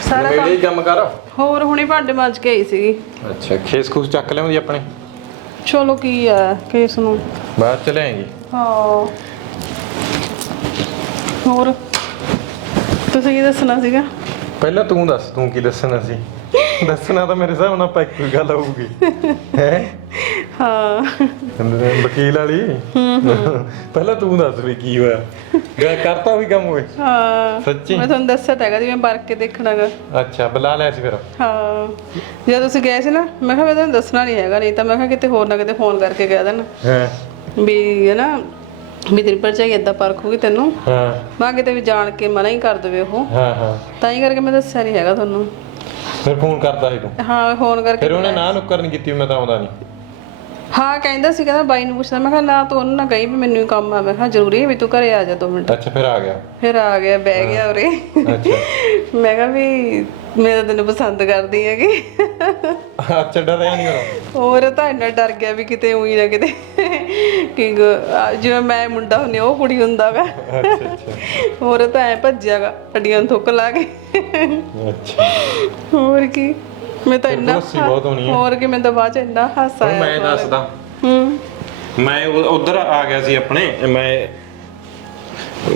ਸਾਰਾ ਮੇਰੇ ਹੀ ਕੰਮ ਕੰਮ ਕਰ? ਹੋਰ ਹੁਣੇ ਭਾਂਡੇ ਮਾਂਜ ਕੇ ਆਈ ਸੀਗੀ। ਅੱਛਾ ਖੇਸ ਖੂਸ ਚੱਕ ਲਿਆਉਂਦੀ ਆਪਣੇ? ਚਲੋ ਕੀ ਆ ਕੇਸ ਨੂੰ। ਬਾਅਦ ਚ ਲਿਆਏਂਗੀ। ਹਾਂ। ਹੋਰ? ਤੁਸੀਂ ਕੀ ਦੱਸਣਾ ਸੀਗਾ? ਪਹਿਲਾਂ ਤੂੰ ਦੱਸ ਤੂੰ ਕੀ ਦੱਸਣਾ ਸੀ? ਦੱਸਣਾ ਤਾਂ ਮੇਰੇ ਹਿਸਾਬ ਨਾਲ ਪੱਕੀ ਕੋਈ ਗੱਲ ਹੋਊਗੀ। ਹੈ? ਹਾਂ। ਵਕੀਲ ਵਾਲੀ? ਪਹਿਲਾਂ ਤੂੰ ਦੱਸ ਵੀ ਕੀ ਹੋਇਆ? ਗੱਲ ਕਰਤਾ ਵੀ ਕੰਮ ਹੋਏ ਹਾਂ। ਸੱਚੀ? ਮੈਂ ਤੁਹਾਨੂੰ ਦੱਸਿਆ ਤਾਂ ਹੈਗਾ ਜੀ ਮੈਂ ਵਰਕ ਕੇ ਦੇਖਣਾਗਾ। ਅੱਛਾ ਬੁਲਾ ਲਿਆ ਸੀ ਫਿਰ। ਹਾਂ। ਜਦੋਂ ਤੁਸੀਂ ਗਏ ਸੀ ਨਾ ਮੈਂ ਕਿਹਾ ਮੈਂ ਤੁਹਾਨੂੰ ਦੱਸਣਾ ਨਹੀਂ ਹੈਗਾ ਨਹੀਂ ਤਾਂ ਮੈਂ ਕਿਹਾ ਕਿਤੇ ਹੋਰ ਨਾ ਕਿਤੇ ਫੋਨ ਕਰਕੇ ਕਹਿ ਦੇਣ। ਹਾਂ? ਵੀ ਹੈ ਨਾ ਵੀ ਤੇਰੀ ਭਰਜਾਈ ਏਦਾਂ ਪਰਖੂਗੀ ਤੈਨੂੰ। ਹਾਂ। ਮੈਂ ਕਿਤੇ ਵੀ ਜਾਣ ਕੇ ਮਨਾ ਹੀ ਕਰ ਦੇਵੇ ਉਹ। ਹਾਂ ਹਾਂ। ਤਾਂ ਹੀ ਕਰਕੇ ਮੈਂ ਦੱਸਿਆ ਨਹੀਂ ਹੈਗਾ ਤੁਹਾਨੂੰ। ਫਿਰ ਫੋਨ ਕਰਦਾ ਸੀ ਤੂੰ? ਹਾਂ ਫੋਨ ਕਰਕੇ ਫਿਰ ਉਹਨੇ ਨਾ ਨੁੱਕਰ ਨਹੀਂ ਕੀਤੀ ਮੈਂ ਤਾਂ ਆਉਂਦਾ ਨਹੀਂ ਹਾਂ ਕਹਿੰਦਾ ਸੀ ਕਹਿੰਦਾ ਬਾਈ ਨੂੰ ਪੁੱਛਦਾ ਮੈਂ ਕਿਹਾ ਨਾ ਤੂੰ ਉਹਨੂੰ ਨਾ ਕਹੀ ਵੀ ਮੈਨੂੰ ਹੀ ਕੰਮ ਆ। ਮੈਂ ਕਿਹਾ ਜ਼ਰੂਰੀ ਹੈ ਵੀ ਤੂੰ ਘਰੇ ਆ ਜਾ ਦੋ ਮਿੰਟ। ਅੱਛਾ ਫਿਰ ਆ ਗਿਆ। ਫਿਰ ਆ ਗਿਆ ਬਹਿ ਗਿਆ ਉਰੇ। ਅੱਛਾ। ਮੈਂ ਕਿਹਾ ਵੀ ਮੈਂ ਤਾਂ ਤੈਨੂੰ ਪਸੰਦ ਕਰਦੀ ਹੈਗੀ। ਅੱਛਾ ਡਰਿਆ ਨਹੀਂ ਹੋਰ ਤਾਂ ਇੰਨਾ ਡਰ ਗਿਆ ਵੀ ਕਿਤੇ ਉਹੀ ਨਾ ਕਿਤੇ ਕਿ ਗ- ਜਿਵੇਂ ਮੈਂ ਮੁੰਡਾ ਹੁੰਨੀ ਉਹ ਕੁੜੀ ਹੁੰਦਾਗਾ ਅੱਛਾ ਅੱਛਾ ਹੋਰ ਤਾਂ ਐ ਭੱਜਿਆਗਾ ਅੱਡੀਆਂ ਨੂੰ ਥੁੱਕ ਲਾ ਕੇ। ਅੱਛਾ। ਹੋਰ ਕੀ? ਮੈਂ ਤਾਂ ਇੰਨਾ ਹੱਸੀ ਬਹੁਤ ਹੋਣੀ ਹੈ। ਹੋਰ ਕੀ ਮੈਂ ਤਾਂ ਬਾਅਦ ਚ ਇੰਨਾ ਹਾਸਾ ਹੁਣ ਆਇਆ ਮੈਂ ਦੱਸਦਾ। ਹੂੰ। ਮੈਂ ਉਧਰ ਆ ਗਿਆ ਸੀ ਆਪਣੇ ਮੈਂ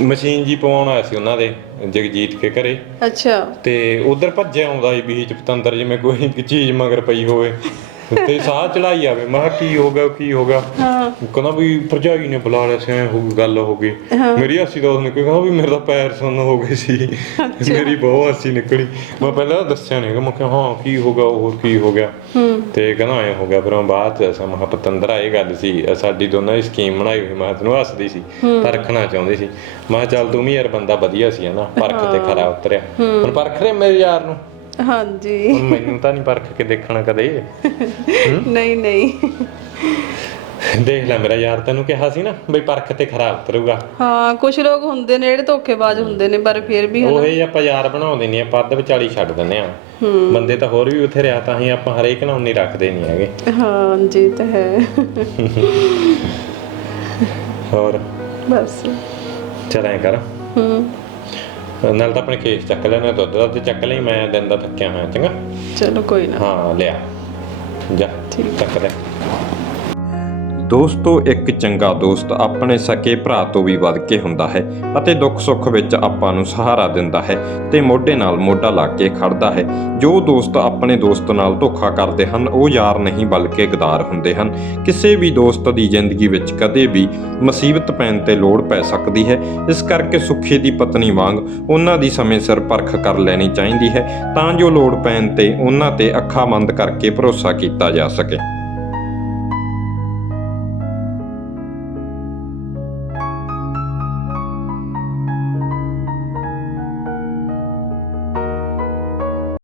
ਮਸ਼ੀਨ ਜੀ ਪਵਾਉਣ ਆਇਆ ਸੀ ਉਹਨਾਂ ਦੇ ਜਗਜੀਤ ਕੇ ਘਰੇ। ਅੱਛਾ। ਤੇ ਉਧਰ ਭੱਜਿਆ ਆਉਂਦਾ ਸੀ ਵਿੱਚ ਪਤੰਦਰ ਜਿਵੇਂ ਕੋਈ ਚੀਜ਼ ਮਗਰ ਪਈ ਹੋਵੇ। ਤੇ ਸਾਹ ਚੜਾਈ ਆਵੇ ਮੈਂ ਕਿਹਾ ਕੀ ਹੋ ਗਿਆ ਕੀ ਹੋ ਗਿਆ? ਹਾਂ। ਕਹਿੰਦਾ ਵੀ ਭਰਜਾਈ ਨੇ ਬੁਲਾ ਲਿਆ ਸੀ ਐਂ ਹੋ ਗਈ ਗੱਲ ਹੋ ਗਈ। ਮੇਰੀ ਹਾਸੀ ਦਾ ਉਸਨੇ ਕਹਿੰਦਾ ਵੀ ਮੇਰਾ ਤਾਂ ਪੈਰ ਸੁੰਨ ਹੋ ਗਏ ਸੀ। ਮੇਰੀ ਬਹੁਤ ਹਾਸੀ ਨਿਕਲੀ। ਮੈਂ ਪਹਿਲਾਂ ਦੱਸਿਆ ਨਹੀਂ ਮੈਂ ਕਿਹਾ ਹਾਂ ਕੀ ਹੋ ਗਿਆ ਹੋਰ ਕੀ ਹੋ ਗਿਆ? ਤੇ ਕਹਿੰਦਾ ਐਂ ਹੋ ਗਿਆ ਫਿਰ ਮੈਂ ਬਾਅਦ ਚ ਦੱਸਿਆ ਮੈਂ ਕਿਹਾ ਪਤੰਦਰਾ ਇਹ ਗੱਲ ਸੀ ਸਾਡੀ ਦੋਨਾਂ ਦੀ ਸਕੀਮ ਬਣਾਈ ਹੋਈ ਮੈਂ ਤੈਨੂੰ ਹੱਸਦੀ ਸੀ ਪਰਖਣਾ ਚਾਹੁੰਦੀ ਸੀ। ਮੈਂ ਚੱਲ ਤੂੰ ਵੀ ਯਾਰ ਬੰਦਾ ਵਧੀਆ ਸੀ ਹਨਾ ਪਰਖ ਤੇ ਖਰਾ ਉਤਰਿਆ। ਹੁਣ ਪਰਖ ਰਿਹਾ ਮੇਰੇ ਯਾਰ ਨੂੰ? ਹਾਂਜੀ। ਹੁਣ ਮੈਨੂੰ ਤਾਂ ਨਹੀਂ ਪਰਖ ਕੇ ਦੇਖਣਾ ਕਦੇ। ਨਹੀਂ ਨਹੀਂ। ਦੇਖ ਲੈ ਮੇਰਾ ਯਾਰ ਤੈਨੂੰ ਕਿਹਾ ਸੀ ਨਾ ਬਈ ਪਰਖ ਤੇ ਖਰਾ ਉਤਰੂਗਾ ਹਾਂ ਕੁਝ ਲੋਕ ਹੁੰਦੇ ਨੇ ਜਿਹੜੇ ਧੋਖੇਬਾਜ਼ ਹੁੰਦੇ ਨੇ ਪਰ ਫਿਰ ਵੀ ਉਹ ਇਹ ਆਪਾਂ ਯਾਰ ਬਣਾਉਂਦੇ ਨਹੀਂ ਆਪਾਂ ਅੱਧ ਵਿਚਾਲੀ ਛੱਡ ਦਿੰਦੇ ਆ ਬੰਦੇ ਤਾਂ ਹੋਰ ਵੀ ਉੱਥੇ ਰਿਆ ਤਾਂ ਹੀ ਆਪਾਂ ਹਰੇਕ ਨਾਲ ਨਹੀਂ ਰੱਖਦੇ ਨਹੀਂ ਹੈਗੇ। ਹਾਂਜੀ ਤਾਂ ਹੈ। ਹੋਰ? ਬਸ। ਚੱਲ ਐਂ ਕਰ। ਹੂੰ। ਨਾਲ ਤਾਂ ਆਪਣੇ ਕੇਸ ਚੱਕ ਲੈਣਾ ਦੁੱਧ ਦਾ ਤੇ ਚੱਕ ਲਈ ਮੈਂ ਦਿਨ ਦਾ ਥੱਕਿਆ ਹੋਇਆ ਚੰਗਾ? ਚਲੋ ਕੋਈ ਨਾ। ਹਾਂ ਲਿਆ। ਜਾ ਠੀਕ। ਚੱਕ ਲੈ। ਦੋਸਤੋ, ਇੱਕ ਚੰਗਾ ਦੋਸਤ ਆਪਣੇ ਸਕੇ ਭਰਾ ਤੋਂ ਵੀ ਵੱਧ ਕੇ ਹੁੰਦਾ ਹੈ ਅਤੇ ਦੁੱਖ ਸੁੱਖ ਵਿੱਚ ਆਪਾਂ ਨੂੰ ਸਹਾਰਾ ਦਿੰਦਾ ਹੈ ਤੇ ਮੋਢੇ ਨਾਲ ਮੋਢਾ ਲਾ ਕੇ ਖੜਦਾ ਹੈ। ਜੋ ਦੋਸਤ ਆਪਣੇ ਦੋਸਤ ਨਾਲ ਧੋਖਾ ਕਰਦੇ ਹਨ, ਉਹ ਯਾਰ ਨਹੀਂ ਬਲਕਿ ਗਦਾਰ ਹੁੰਦੇ ਹਨ। ਕਿਸੇ ਵੀ ਦੋਸਤ ਦੀ ਜ਼ਿੰਦਗੀ ਵਿੱਚ ਕਦੇ ਵੀ ਮੁਸੀਬਤ ਪੈਣ ਤੇ ਲੋੜ ਪੈ ਸਕਦੀ ਹੈ। ਇਸ ਕਰਕੇ ਸੁਖੀ ਦੀ ਪਤਨੀ ਵਾਂਗ ਉਹਨਾਂ ਦੀ ਸਮੇਂ ਸਿਰ ਪਰਖ ਕਰ ਲੈਣੀ ਚਾਹੀਦੀ ਹੈ ਤਾਂ ਜੋ ਲੋੜ ਪੈਣ ਤੇ ਉਹਨਾਂ ਤੇ ਅੱਖਾਂ ਬੰਦ ਕਰਕੇ ਭਰੋਸਾ ਕੀਤਾ ਜਾ ਸਕੇ।